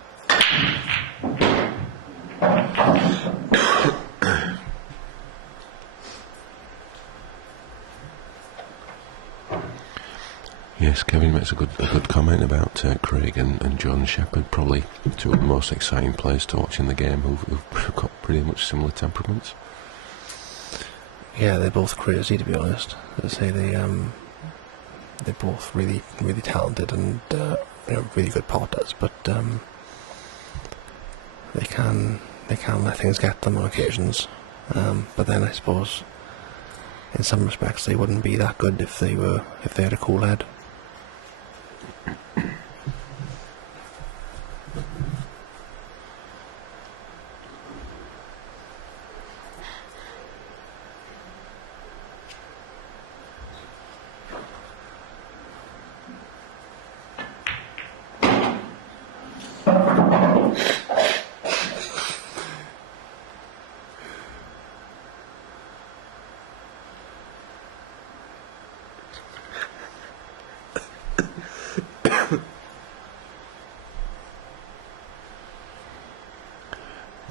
Yes, Kevin makes a good comment about Craig and John Shepherd, probably two of the most exciting players to watch in the game who've got pretty much similar temperaments. Yeah, they're both crazy, to be honest. As I say, they're both really, really talented and really good potters, but they can let things get them on occasions. But then I suppose, in some respects, they wouldn't be that good if they had a cool head.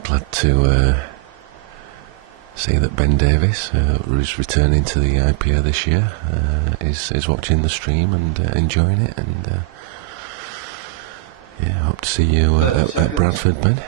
Glad to see that Ben Davis, who's returning to the IPA this year, is watching the stream and enjoying it, and hope to see you at Bradford, Ben.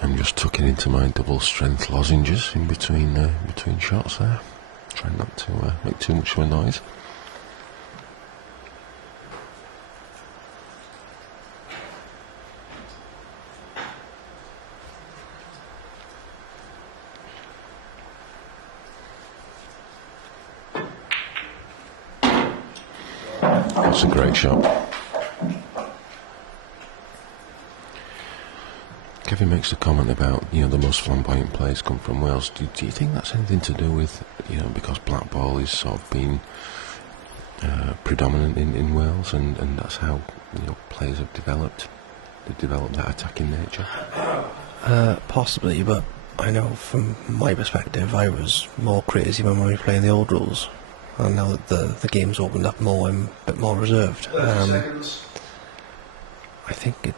I'm just tucking into my double strength lozenges in between shots there, trying not to make too much of a noise. That's a great shot. Kevin makes a comment about, the most flamboyant players come from Wales. Do you think that's anything to do with, because black ball is sort of been predominant in Wales, and that's how players have developed? They've developed that attacking nature. Possibly, but I know from my perspective, I was more crazy when we were playing the old rules, and now that the game's opened up more, I'm a bit more reserved. I think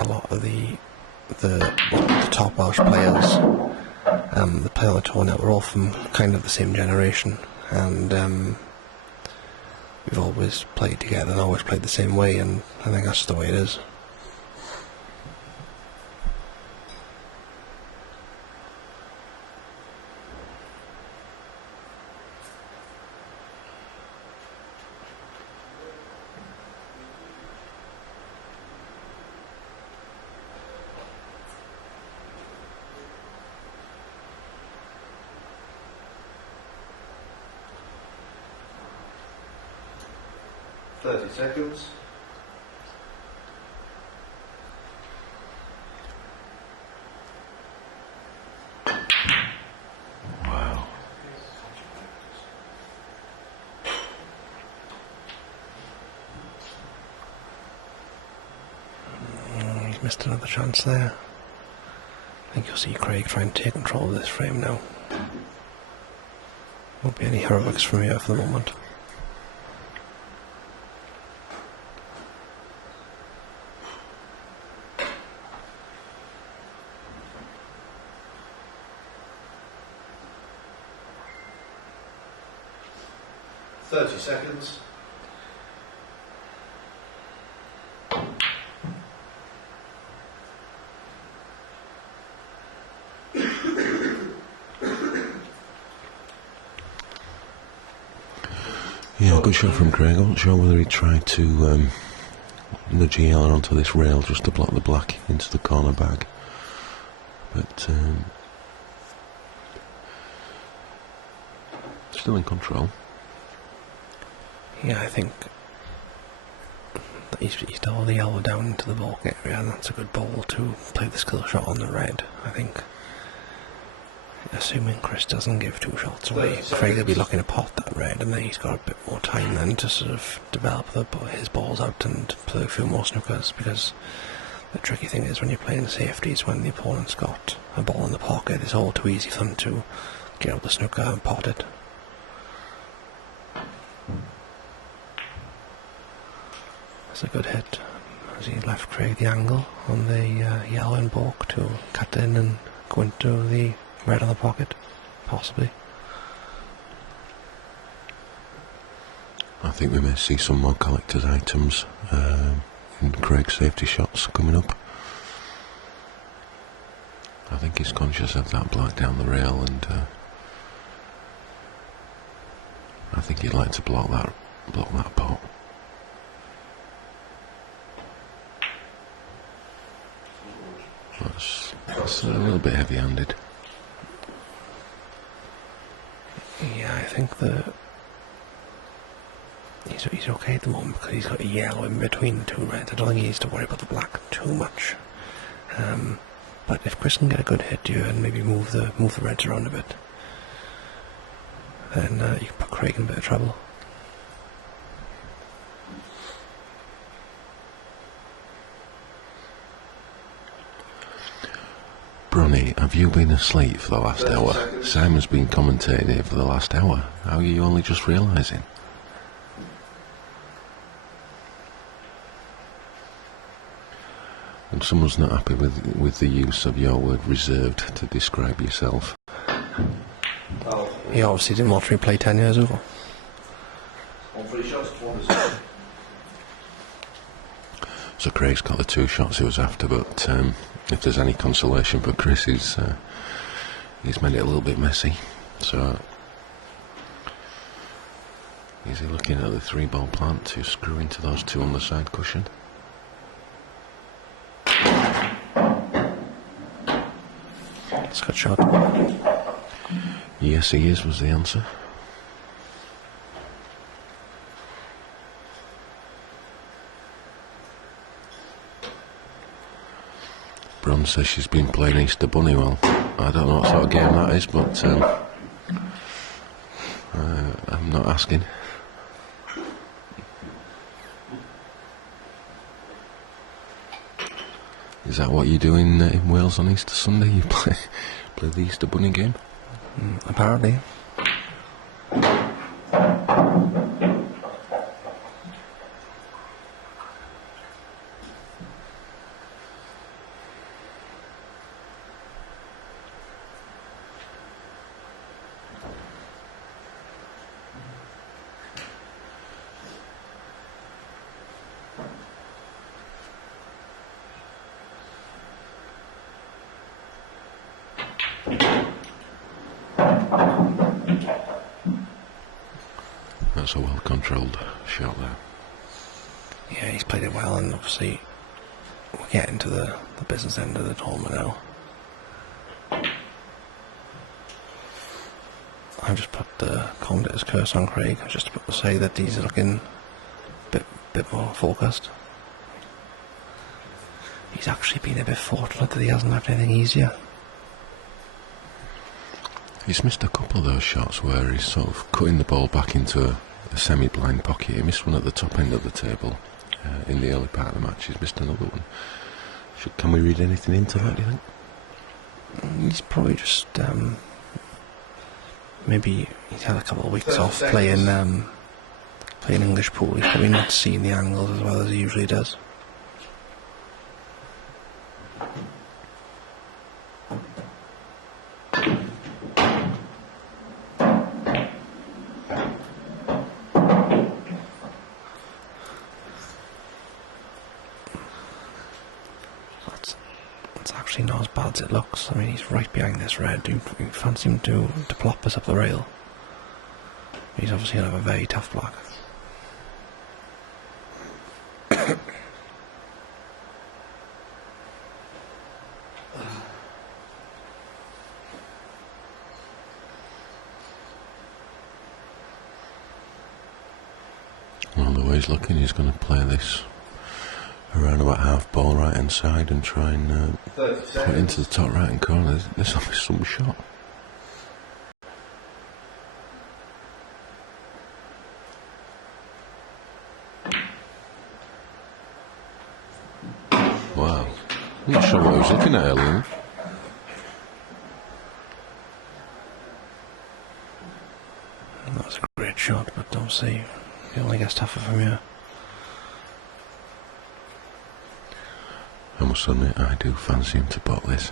a lot of the top Welsh players that play on the tour now, we're all from kind of the same generation, and we've always played together and always played the same way, and I think that's the way it is. Seconds. Wow. He's missed another chance there. I think you'll see Craig try and take control of this frame now. Won't be any heroics from here for the moment. Seconds. Yeah, good shot from Craig. I wasn't sure whether he tried to nudge Yeller onto this rail just to block the black into the corner bag, but still in control. Yeah, I think that he's all the yellow down into the bulk area, and that's a good ball to play the skill shot on the red. I think, assuming Chris doesn't give two shots away, Craig will be looking to pot that red, and then he's got a bit more time then to sort of develop his balls out and play a few more snookers, because the tricky thing is when you're playing safeties, when the opponent's got a ball in the pocket, it's all too easy for them to get out the snooker and pot it. That's a good hit, as he left Craig the angle on the yellow and balk to cut in and go into the red on the pocket, possibly. I think we may see some more collector's items in Craig's safety shots coming up. I think he's conscious of that black down the rail, and I think he'd like to block that pot. That's a little bit heavy-handed. Yeah, I think that he's okay at the moment because he's got a yellow in between the two reds. I don't think he needs to worry about the black too much. But if Chris can get a good hit here and maybe move the reds around a bit, then you can put Craig in a bit of trouble. Bronny, have you been asleep for the last hour? Seconds. Simon's been commentating here for the last hour. How are you only just realising? And someone's not happy with the use of your word reserved to describe yourself. Oh. He obviously didn't watch me play 10 years ago. 1 free shots, 1 reserve. So Craig's got the 2 shots he was after, but if there's any consolation for Chris, he's made it a little bit messy. So is he looking at the 3-ball plant to screw into those 2 on the side cushion? It's a good shot. Yes, he is, was the answer. Bron says she's been playing Easter Bunny. Well, I don't know what sort of game that is, but I'm not asking. Is that what you do in Wales on Easter Sunday? You play the Easter Bunny game? Apparently. That's a well controlled shot there. Yeah, he's played it well, and obviously we're getting to the business end of the tournament now. I've just put the commentator's curse on Craig, just to say that he's looking a bit more focused. He's actually been a bit fortunate that he hasn't had anything easier. He's missed a couple of those shots where he's sort of cutting the ball back into a semi-blind pocket. He missed one at the top end of the table in the early part of the match. He's missed another one. Can we read anything into that, do you think? He's probably just maybe he's had a couple of weeks off playing English pool. He's probably not seeing the angles as well as he usually does. It's actually not as bad as it looks. I mean, he's right behind this red. You fancy him to plop us up the rail. He's obviously going to have a very tough block. Well, the way he's looking, he's going to play this around about half ball right hand side and try and put it into the top right hand corner. There's always some shot. Wow. I'm not sure what he was looking at earlier. That was a great shot, but don't see. It only gets tougher from here. I must admit, I do fancy him to pot this.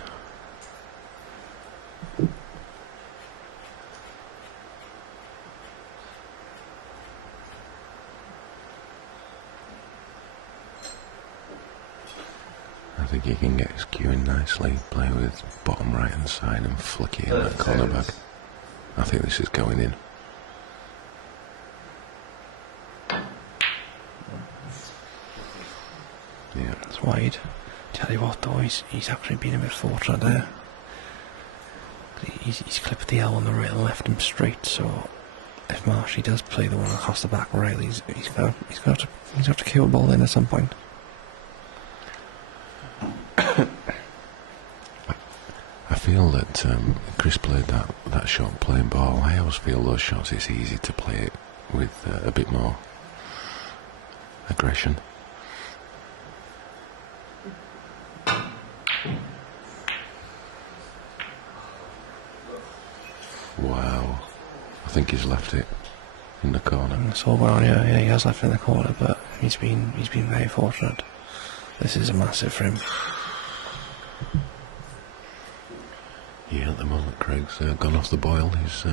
I think he can get his cue in nicely, play with bottom right hand side and flick it in that corner back. I think this is going in. Yeah. It's wide. Tell you what though, he's actually been a bit fortunate there. He's clipped the L on the rail and left him straight, so if Marshy does play the one across the back rail, he's got to cue a ball in at some point. I feel that Chris played that shot playing ball. I always feel those shots it's easy to play it with a bit more aggression. Wow, I think he's left it in the corner. It's all well, yeah, he has left it in the corner, but he's been very fortunate. This is a massive for him. Yeah, at the moment Craig's gone off the boil. His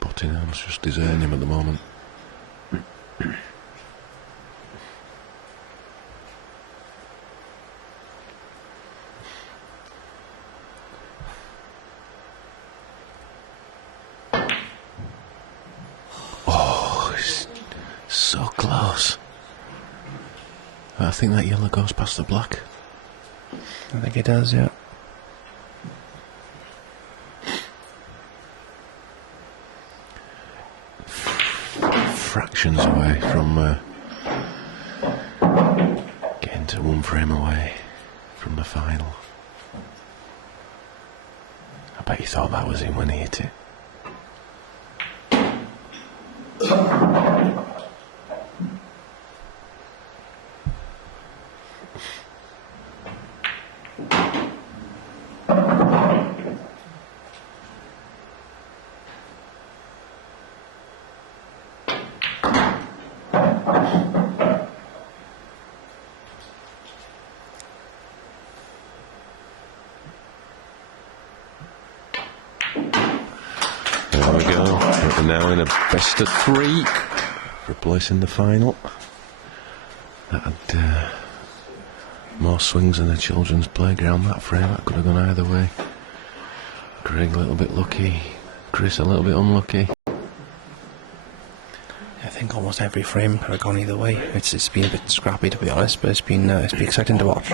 potting arm's just deserting him at the moment. Oh, it's so close. I think that yellow goes past the black. I think it does, yeah. Fractions away from getting to one frame away from the final. I bet he thought that was him when he hit it. There we go. We're now in a best of three for a place in the final. That had more swings than a children's playground, that frame. That could have gone either way. Craig a little bit lucky, Chris a little bit unlucky. I think almost every frame could have gone either way. It's been a bit scrappy, to be honest, but it's been exciting to watch.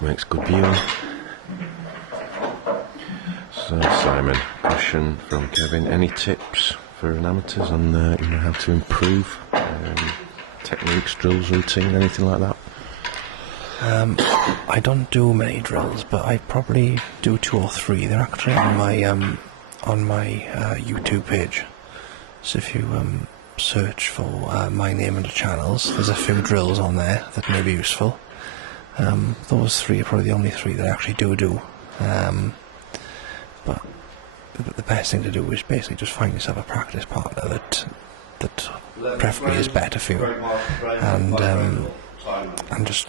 Makes good viewing. So Simon, question from Kevin: any tips for amateurs on how to improve techniques, drills, routine, anything like that? I don't do many drills, but I probably do 2 or 3. They're actually on my YouTube page. So if you search for my name and the channels, there's a few drills on there that may be useful. Those 3 are probably the only 3 that I actually do. But the best thing to do is basically just find yourself a practice partner that preferably is better for you, and just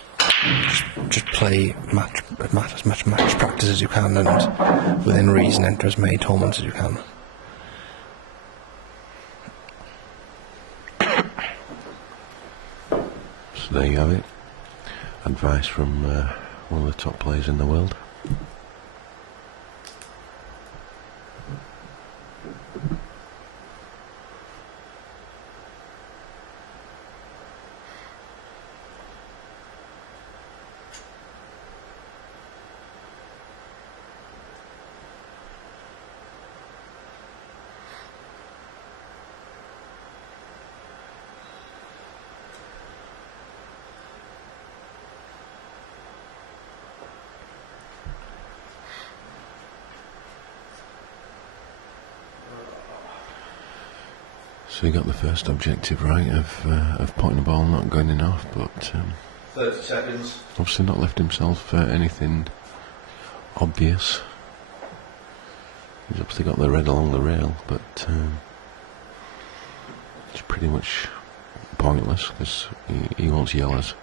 play as much match practice as you can, and within reason enter as many tournaments as you can. So there you have it. Advice from one of the top players in the world. So you got the first objective right of putting the ball not going in off, but 30 seconds. Obviously not left himself anything obvious. He's obviously got the red along the rail, but it's pretty much pointless because he wants yellows.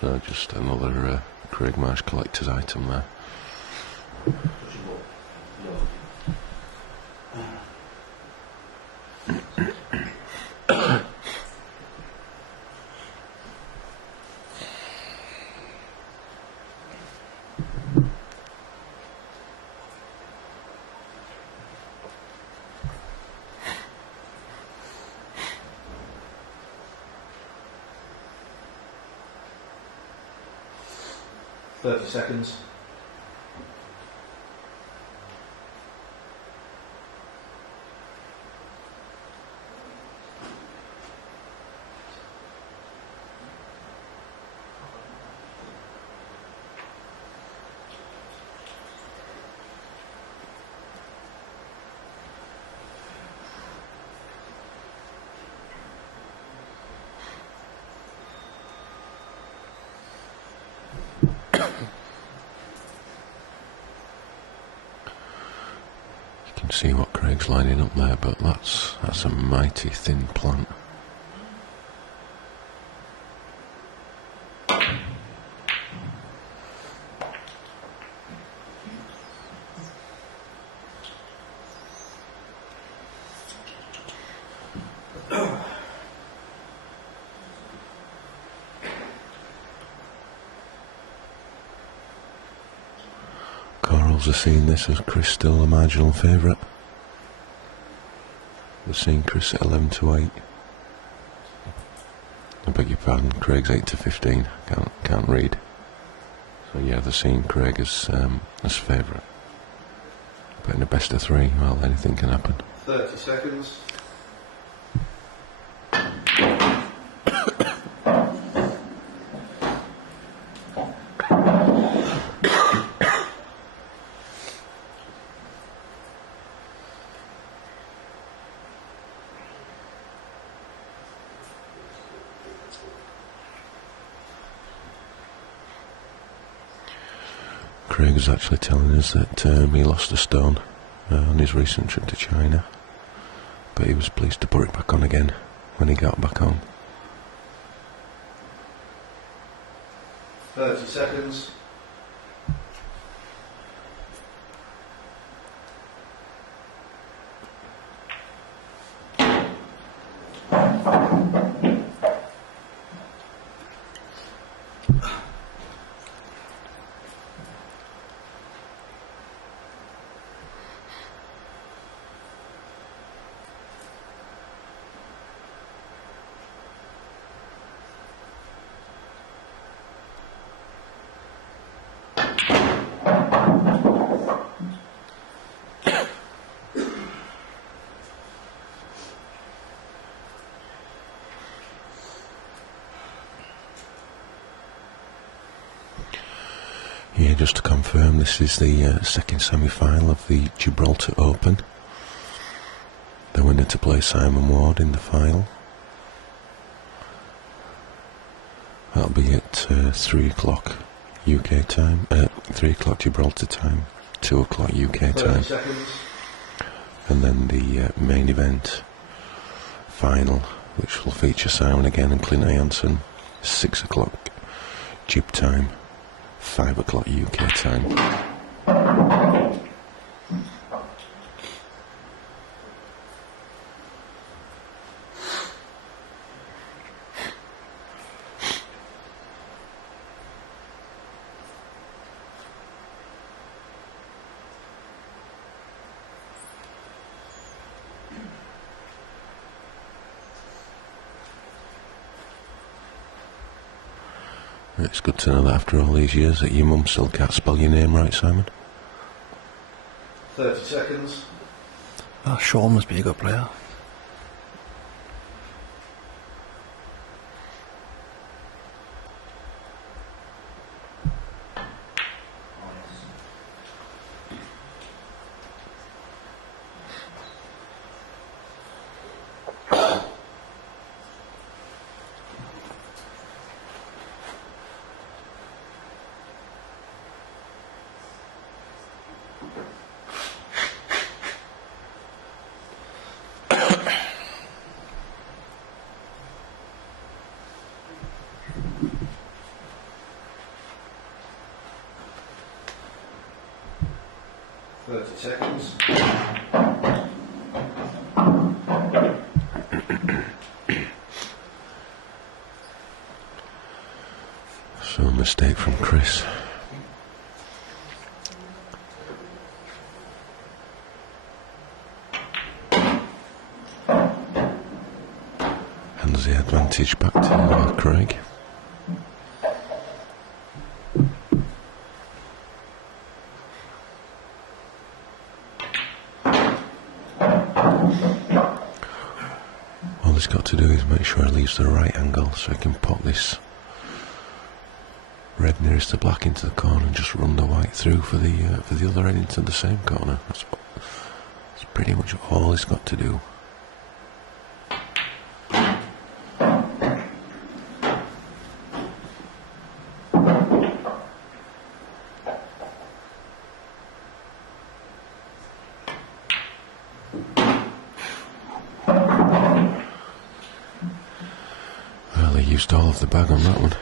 So just another Craig Marsh collector's item there. 30 seconds. You can see what Craig's lining up there, but that's a mighty thin plant. Corals are seeing this as Chris still a marginal favourite. They're seeing Chris at 11 to 8. I beg your pardon, Craig's 8 to 15. Can't read. So yeah, they're seeing Craig as favourite. But in a best of 3, well, anything can happen. 30 seconds. Craig is actually telling us that he lost a stone on his recent trip to China, but he was pleased to put it back on again when he got back home. 30 seconds. just to confirm, this is the second semi-final of the Gibraltar Open. The winner to play Simon Ward in the final. That'll be at 3 o'clock UK time, 3 o'clock Gibraltar time, 2 o'clock UK 30 time. seconds. And then the main event final, which will feature Simon again and Clint Janssen, 6 o'clock Gib time, 5 o'clock UK time. It's good to know that after all these years that your mum still can't spell your name right, Simon. 30 seconds. Oh, Sean must be a good player. Seconds. So a mistake from Chris. Hands the advantage back to Craig. All he's got to do is make sure he leaves the right angle so he can pop this red nearest the black into the corner and just run the white through for the other end into the same corner. That's pretty much all he's got to do. Well, he used all of the bag on that one.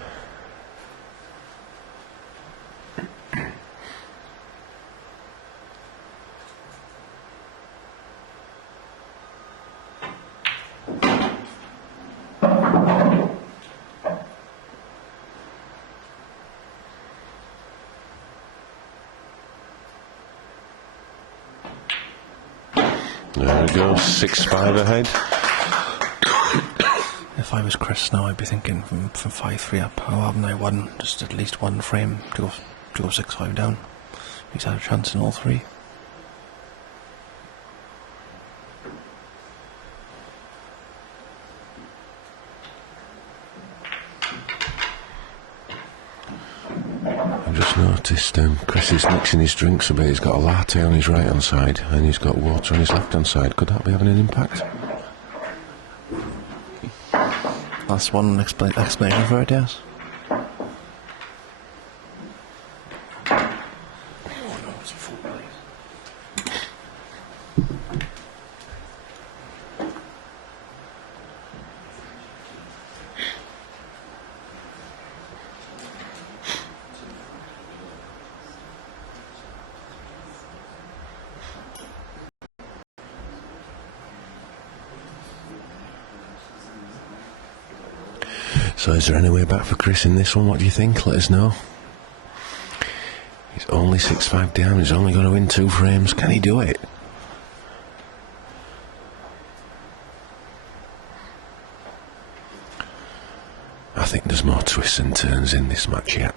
There we go, 6-5 ahead. If I was Chris now, I'd be thinking from 5-3 up, how haven't I won just at least one frame to go 6-5 down? He's had a chance in all three. I've just noticed Chris is mixing his drinks a bit. He's got a latte on his right hand side and he's got water on his left hand side. Could that be having an impact? That's one explanation for it, yes. So is there any way back for Chris in this one? What do you think? Let us know. He's only 6-5 down. He's only got to win 2 frames. Can he do it? I think there's more twists and turns in this match yet.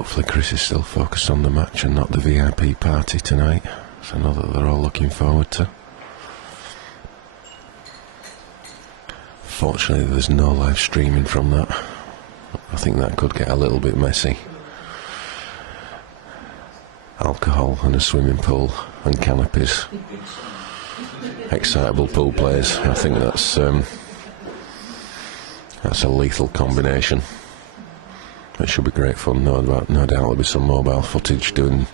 Hopefully Chris is still focused on the match and not the VIP party tonight. So I know that they're all looking forward to. Fortunately there's no live streaming from that. I think that could get a little bit messy. Alcohol and a swimming pool and canopies. Excitable pool players. I think that's a lethal combination. It should be great fun. No doubt there'll be some mobile footage doing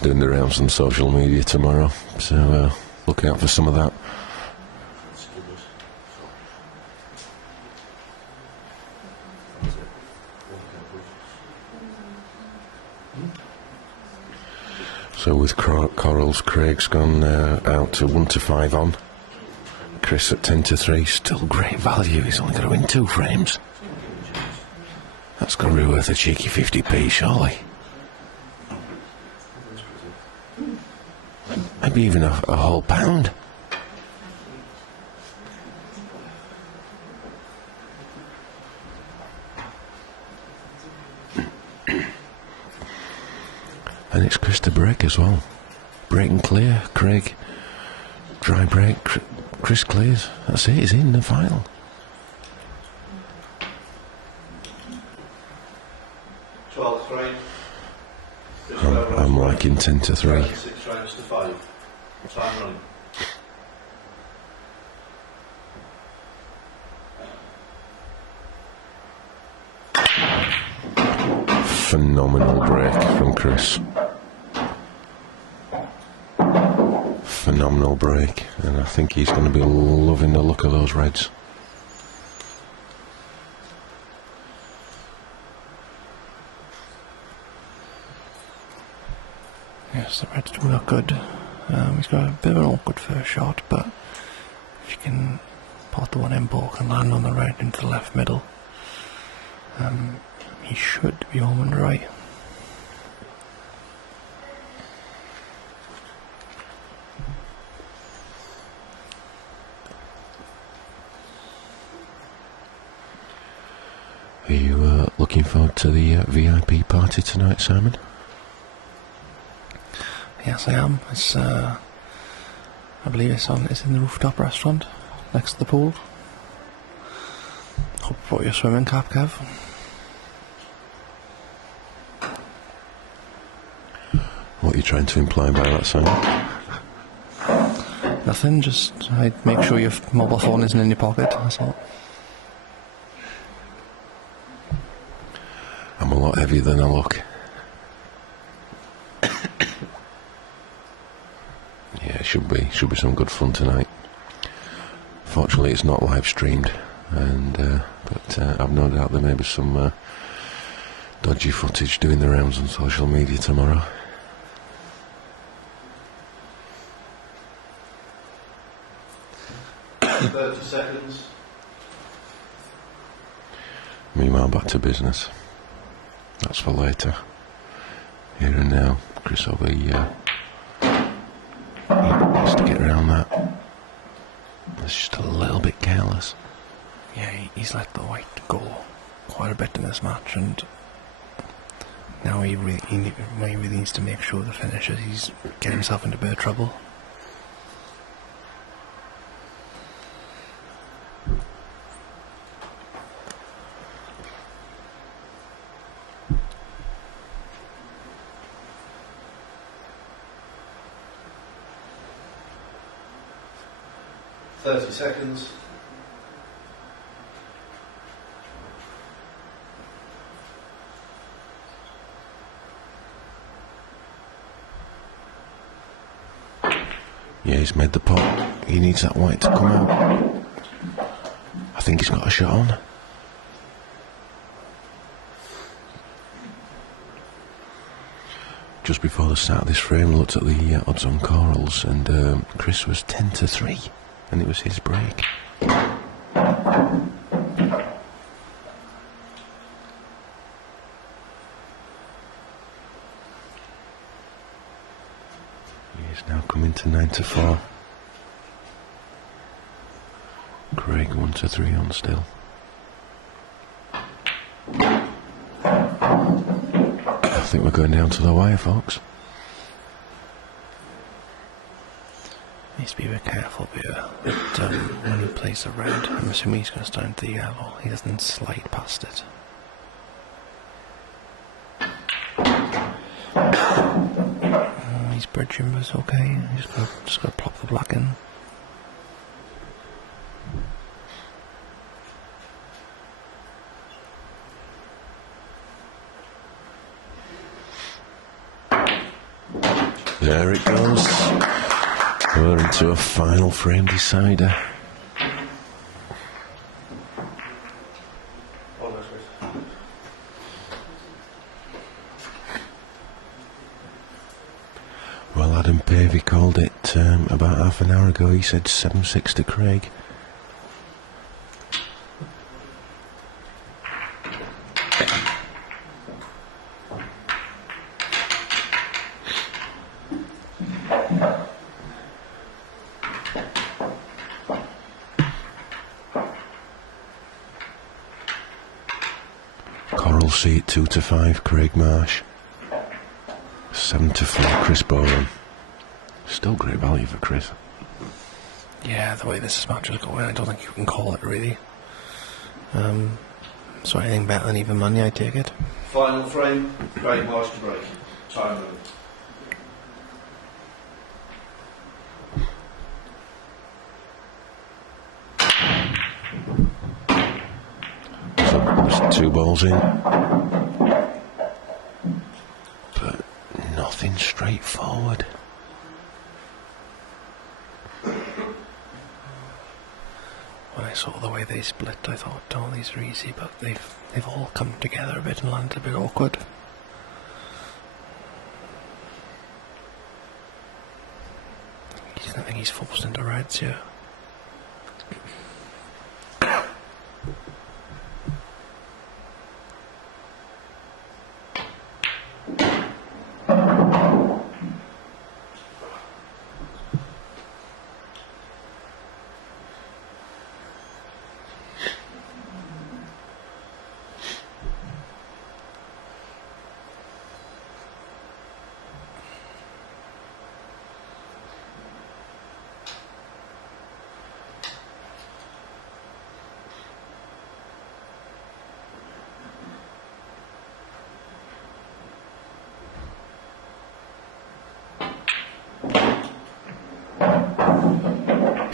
the rounds on social media tomorrow. So look out for some of that. So with Corals, Craig's gone out to 1-5 on. Chris at 10-3. Still great value. He's only got to win 2 frames. That's going to be worth a cheeky 50p, surely. Maybe even a whole pound. And it's Chris to break as well. Break and clear. Craig, dry break. Chris clears. That's it, he's in the final. I'm liking 10-3. 6 frames to 5. Time running. Phenomenal break from Chris. Phenomenal break, and I think he's going to be loving the look of those reds. Yes, the reds do look good. He's got a bit of an awkward first shot, but if you can pot the one in bulk and land on the red into the left middle, he should be home and right. Are you looking forward to the VIP party tonight, Simon? Yes, I am. It's I believe it's in the rooftop restaurant next to the pool. Hope you brought your swimming cap, Kev. What are you trying to imply by that, Simon? Nothing, just I'd make sure your mobile phone isn't in your pocket, that's all. I'm a lot heavier than I look. Yeah, it should be some good fun tonight. Fortunately, it's not live streamed, but I've no doubt there may be some dodgy footage doing the rounds on social media tomorrow. Seconds. Meanwhile, back to business. That's for later. Here and now, Chris will be he needs to get around that. It's just a little bit careless. Yeah, he's let the white go quite a bit in this match, and now he really needs to make sure the finishes. He's getting himself into a bit of trouble. Seconds. Yeah, he's made the pot. He needs that white to come out. I think he's got a shot on. Just before the start of this frame, I looked at the odds on Corals, and Chris was 10-3, and it was his break. He's now coming to 9-4. Craig 1-3 on still. I think we're going down to the wire, folks. Needs to be a bit careful here. But, when he plays the red, I'm assuming he's going to start into the yellow. He doesn't slide past it. He's bridging, but it's okay. He's just got to plop the black in. There it goes. We're into a final frame decider. Well, Adam Pavey called it about half an hour ago. He said 7-6 to Craig. Coral Sea at 2-5, Craig Marsh. 7-4, Chris Bowen. Still great value for Chris. Yeah, the way this match is going, I don't think you can call it really. So anything better than even money, I take it. Final frame, Craig Marsh to break. Time limit. So there's 2 balls in. But nothing straightforward. When I saw the way they split, I thought, oh, these are easy, but they've all come together a bit and landed a bit awkward. I think he's forced into reds here.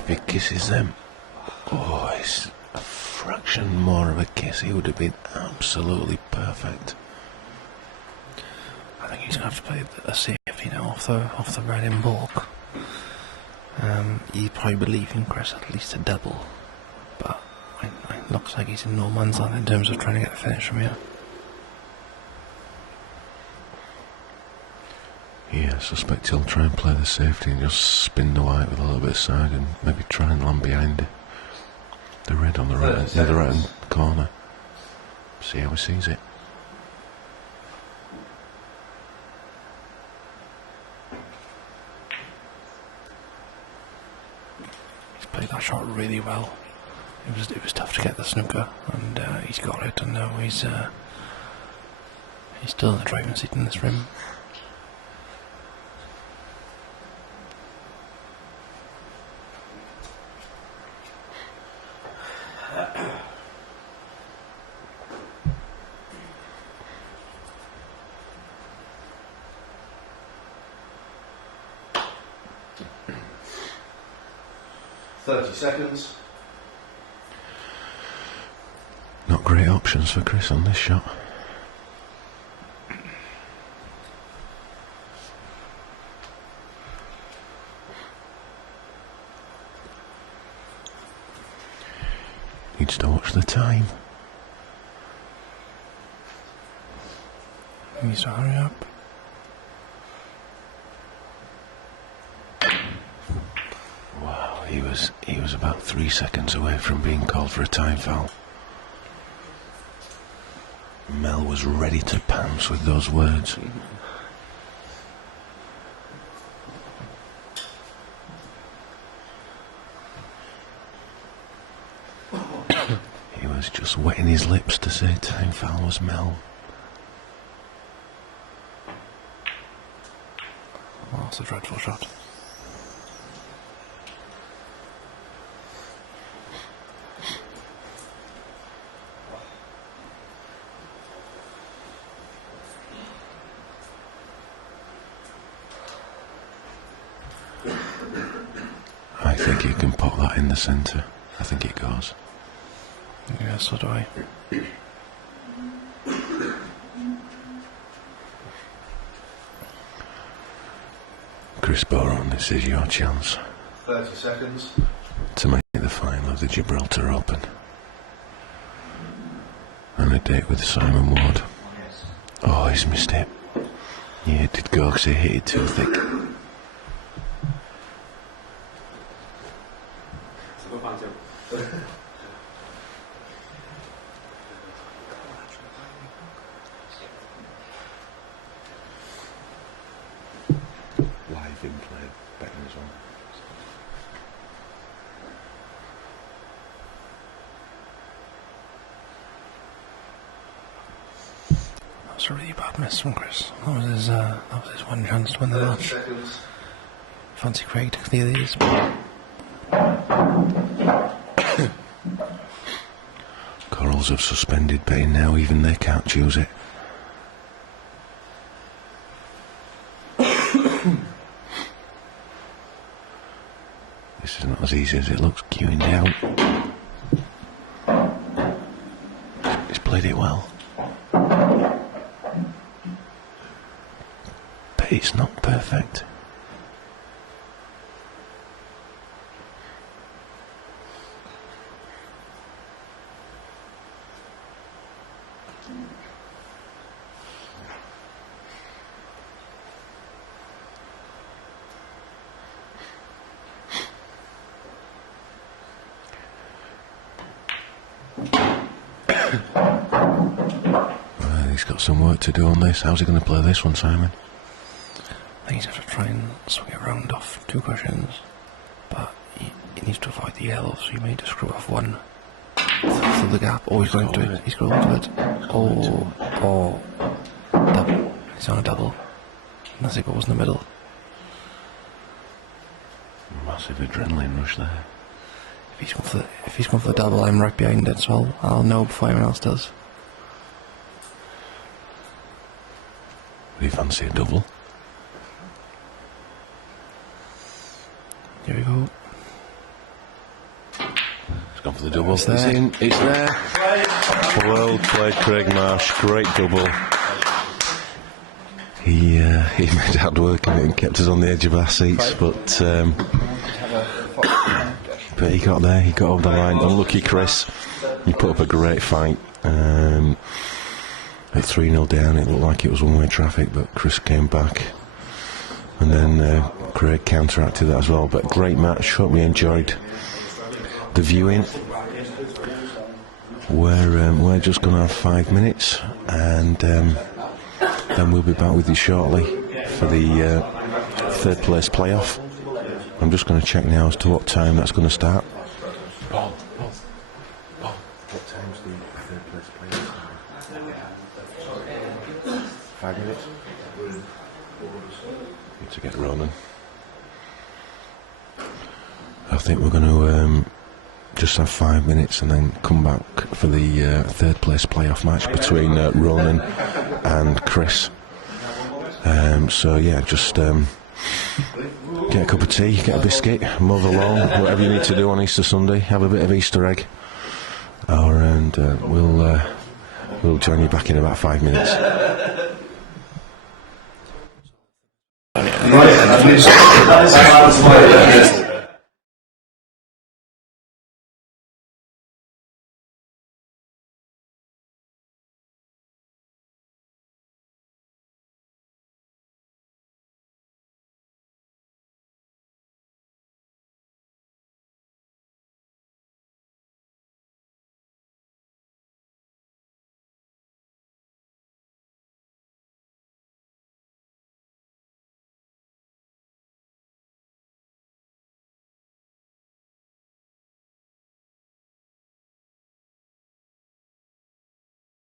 If he kisses them, oh, it's a fraction more of a kiss. He would have been absolutely perfect. I think he's going to have to play a safety now off the red in bulk. He'd probably believe in Chris at least a double, but it looks like he's in no man's land in terms of trying to get the finish from here. Yeah, I suspect he'll try and play the safety and just spin the white with a little bit of side and maybe try and land behind it. The red on the right, the right hand corner. See how he sees it. He's played that shot really well. It was tough to get the snooker, and he's got it, and now he's still in the driving seat in this rim. Seconds. Not great options for Chris on this shot. Needs to watch the time. He needs to hurry up. He was about 3 seconds away from being called for a time foul. Mel was ready to pounce with those words. He was just wetting his lips to say time foul was Mel. That's a dreadful shot. I think you can put that in the centre. I think it goes. Yeah, so do I. Chris Boron, this is your chance 30 seconds. to make the final of the Gibraltar Open. And a date with Simon Ward. Oh, he's missed it. Yeah, it did go because he hit it too thick. Live in play, betting as well. That was a really bad miss from Chris. That was his one chance to win the 30 match. seconds. Fancy Craig to clear these. Corals have suspended betting now, even they can't choose it. This is not as easy as it looks, queuing down. He's played it well. But it's not perfect. He's got some work to do on this. How's he going to play this one, Simon? I think he's going to try and swing it round off 2 cushions, but he needs to avoid the yellow, so he may just screw off one through the gap. Oh, he's going to it. He's going to it. Oh, double. He's on a double. Unless it goes in the middle. Massive adrenaline rush there. If he's going for the double, I'm right behind it, so I'll know before anyone else does. Do you fancy a double? Here we go. He's gone for the double. It's there. It's in. It's there. Well played, Craig Marsh. Great double. He made hard work of it and kept us on the edge of our seats, but he got there. He got over the line. Unlucky Chris. He put up a great fight. At 3-0 down, it looked like it was one-way traffic, but Chris came back, and then Craig counteracted that as well. But great match. Hope you enjoyed the viewing. We're just going to have 5 minutes, and then we'll be back with you shortly for the 3rd place playoff. I'm just going to check now as to what time that's going to start. What time's the 3rd place playoff? 5 minutes. Need to get rolling. I think we're going to just have 5 minutes and then come back for the 3rd place playoff match between Ronan and Chris. So yeah, just get a cup of tea, get a biscuit, move along, whatever you need to do on Easter Sunday. Have a bit of Easter egg, and we'll join you back in about 5 minutes. Right,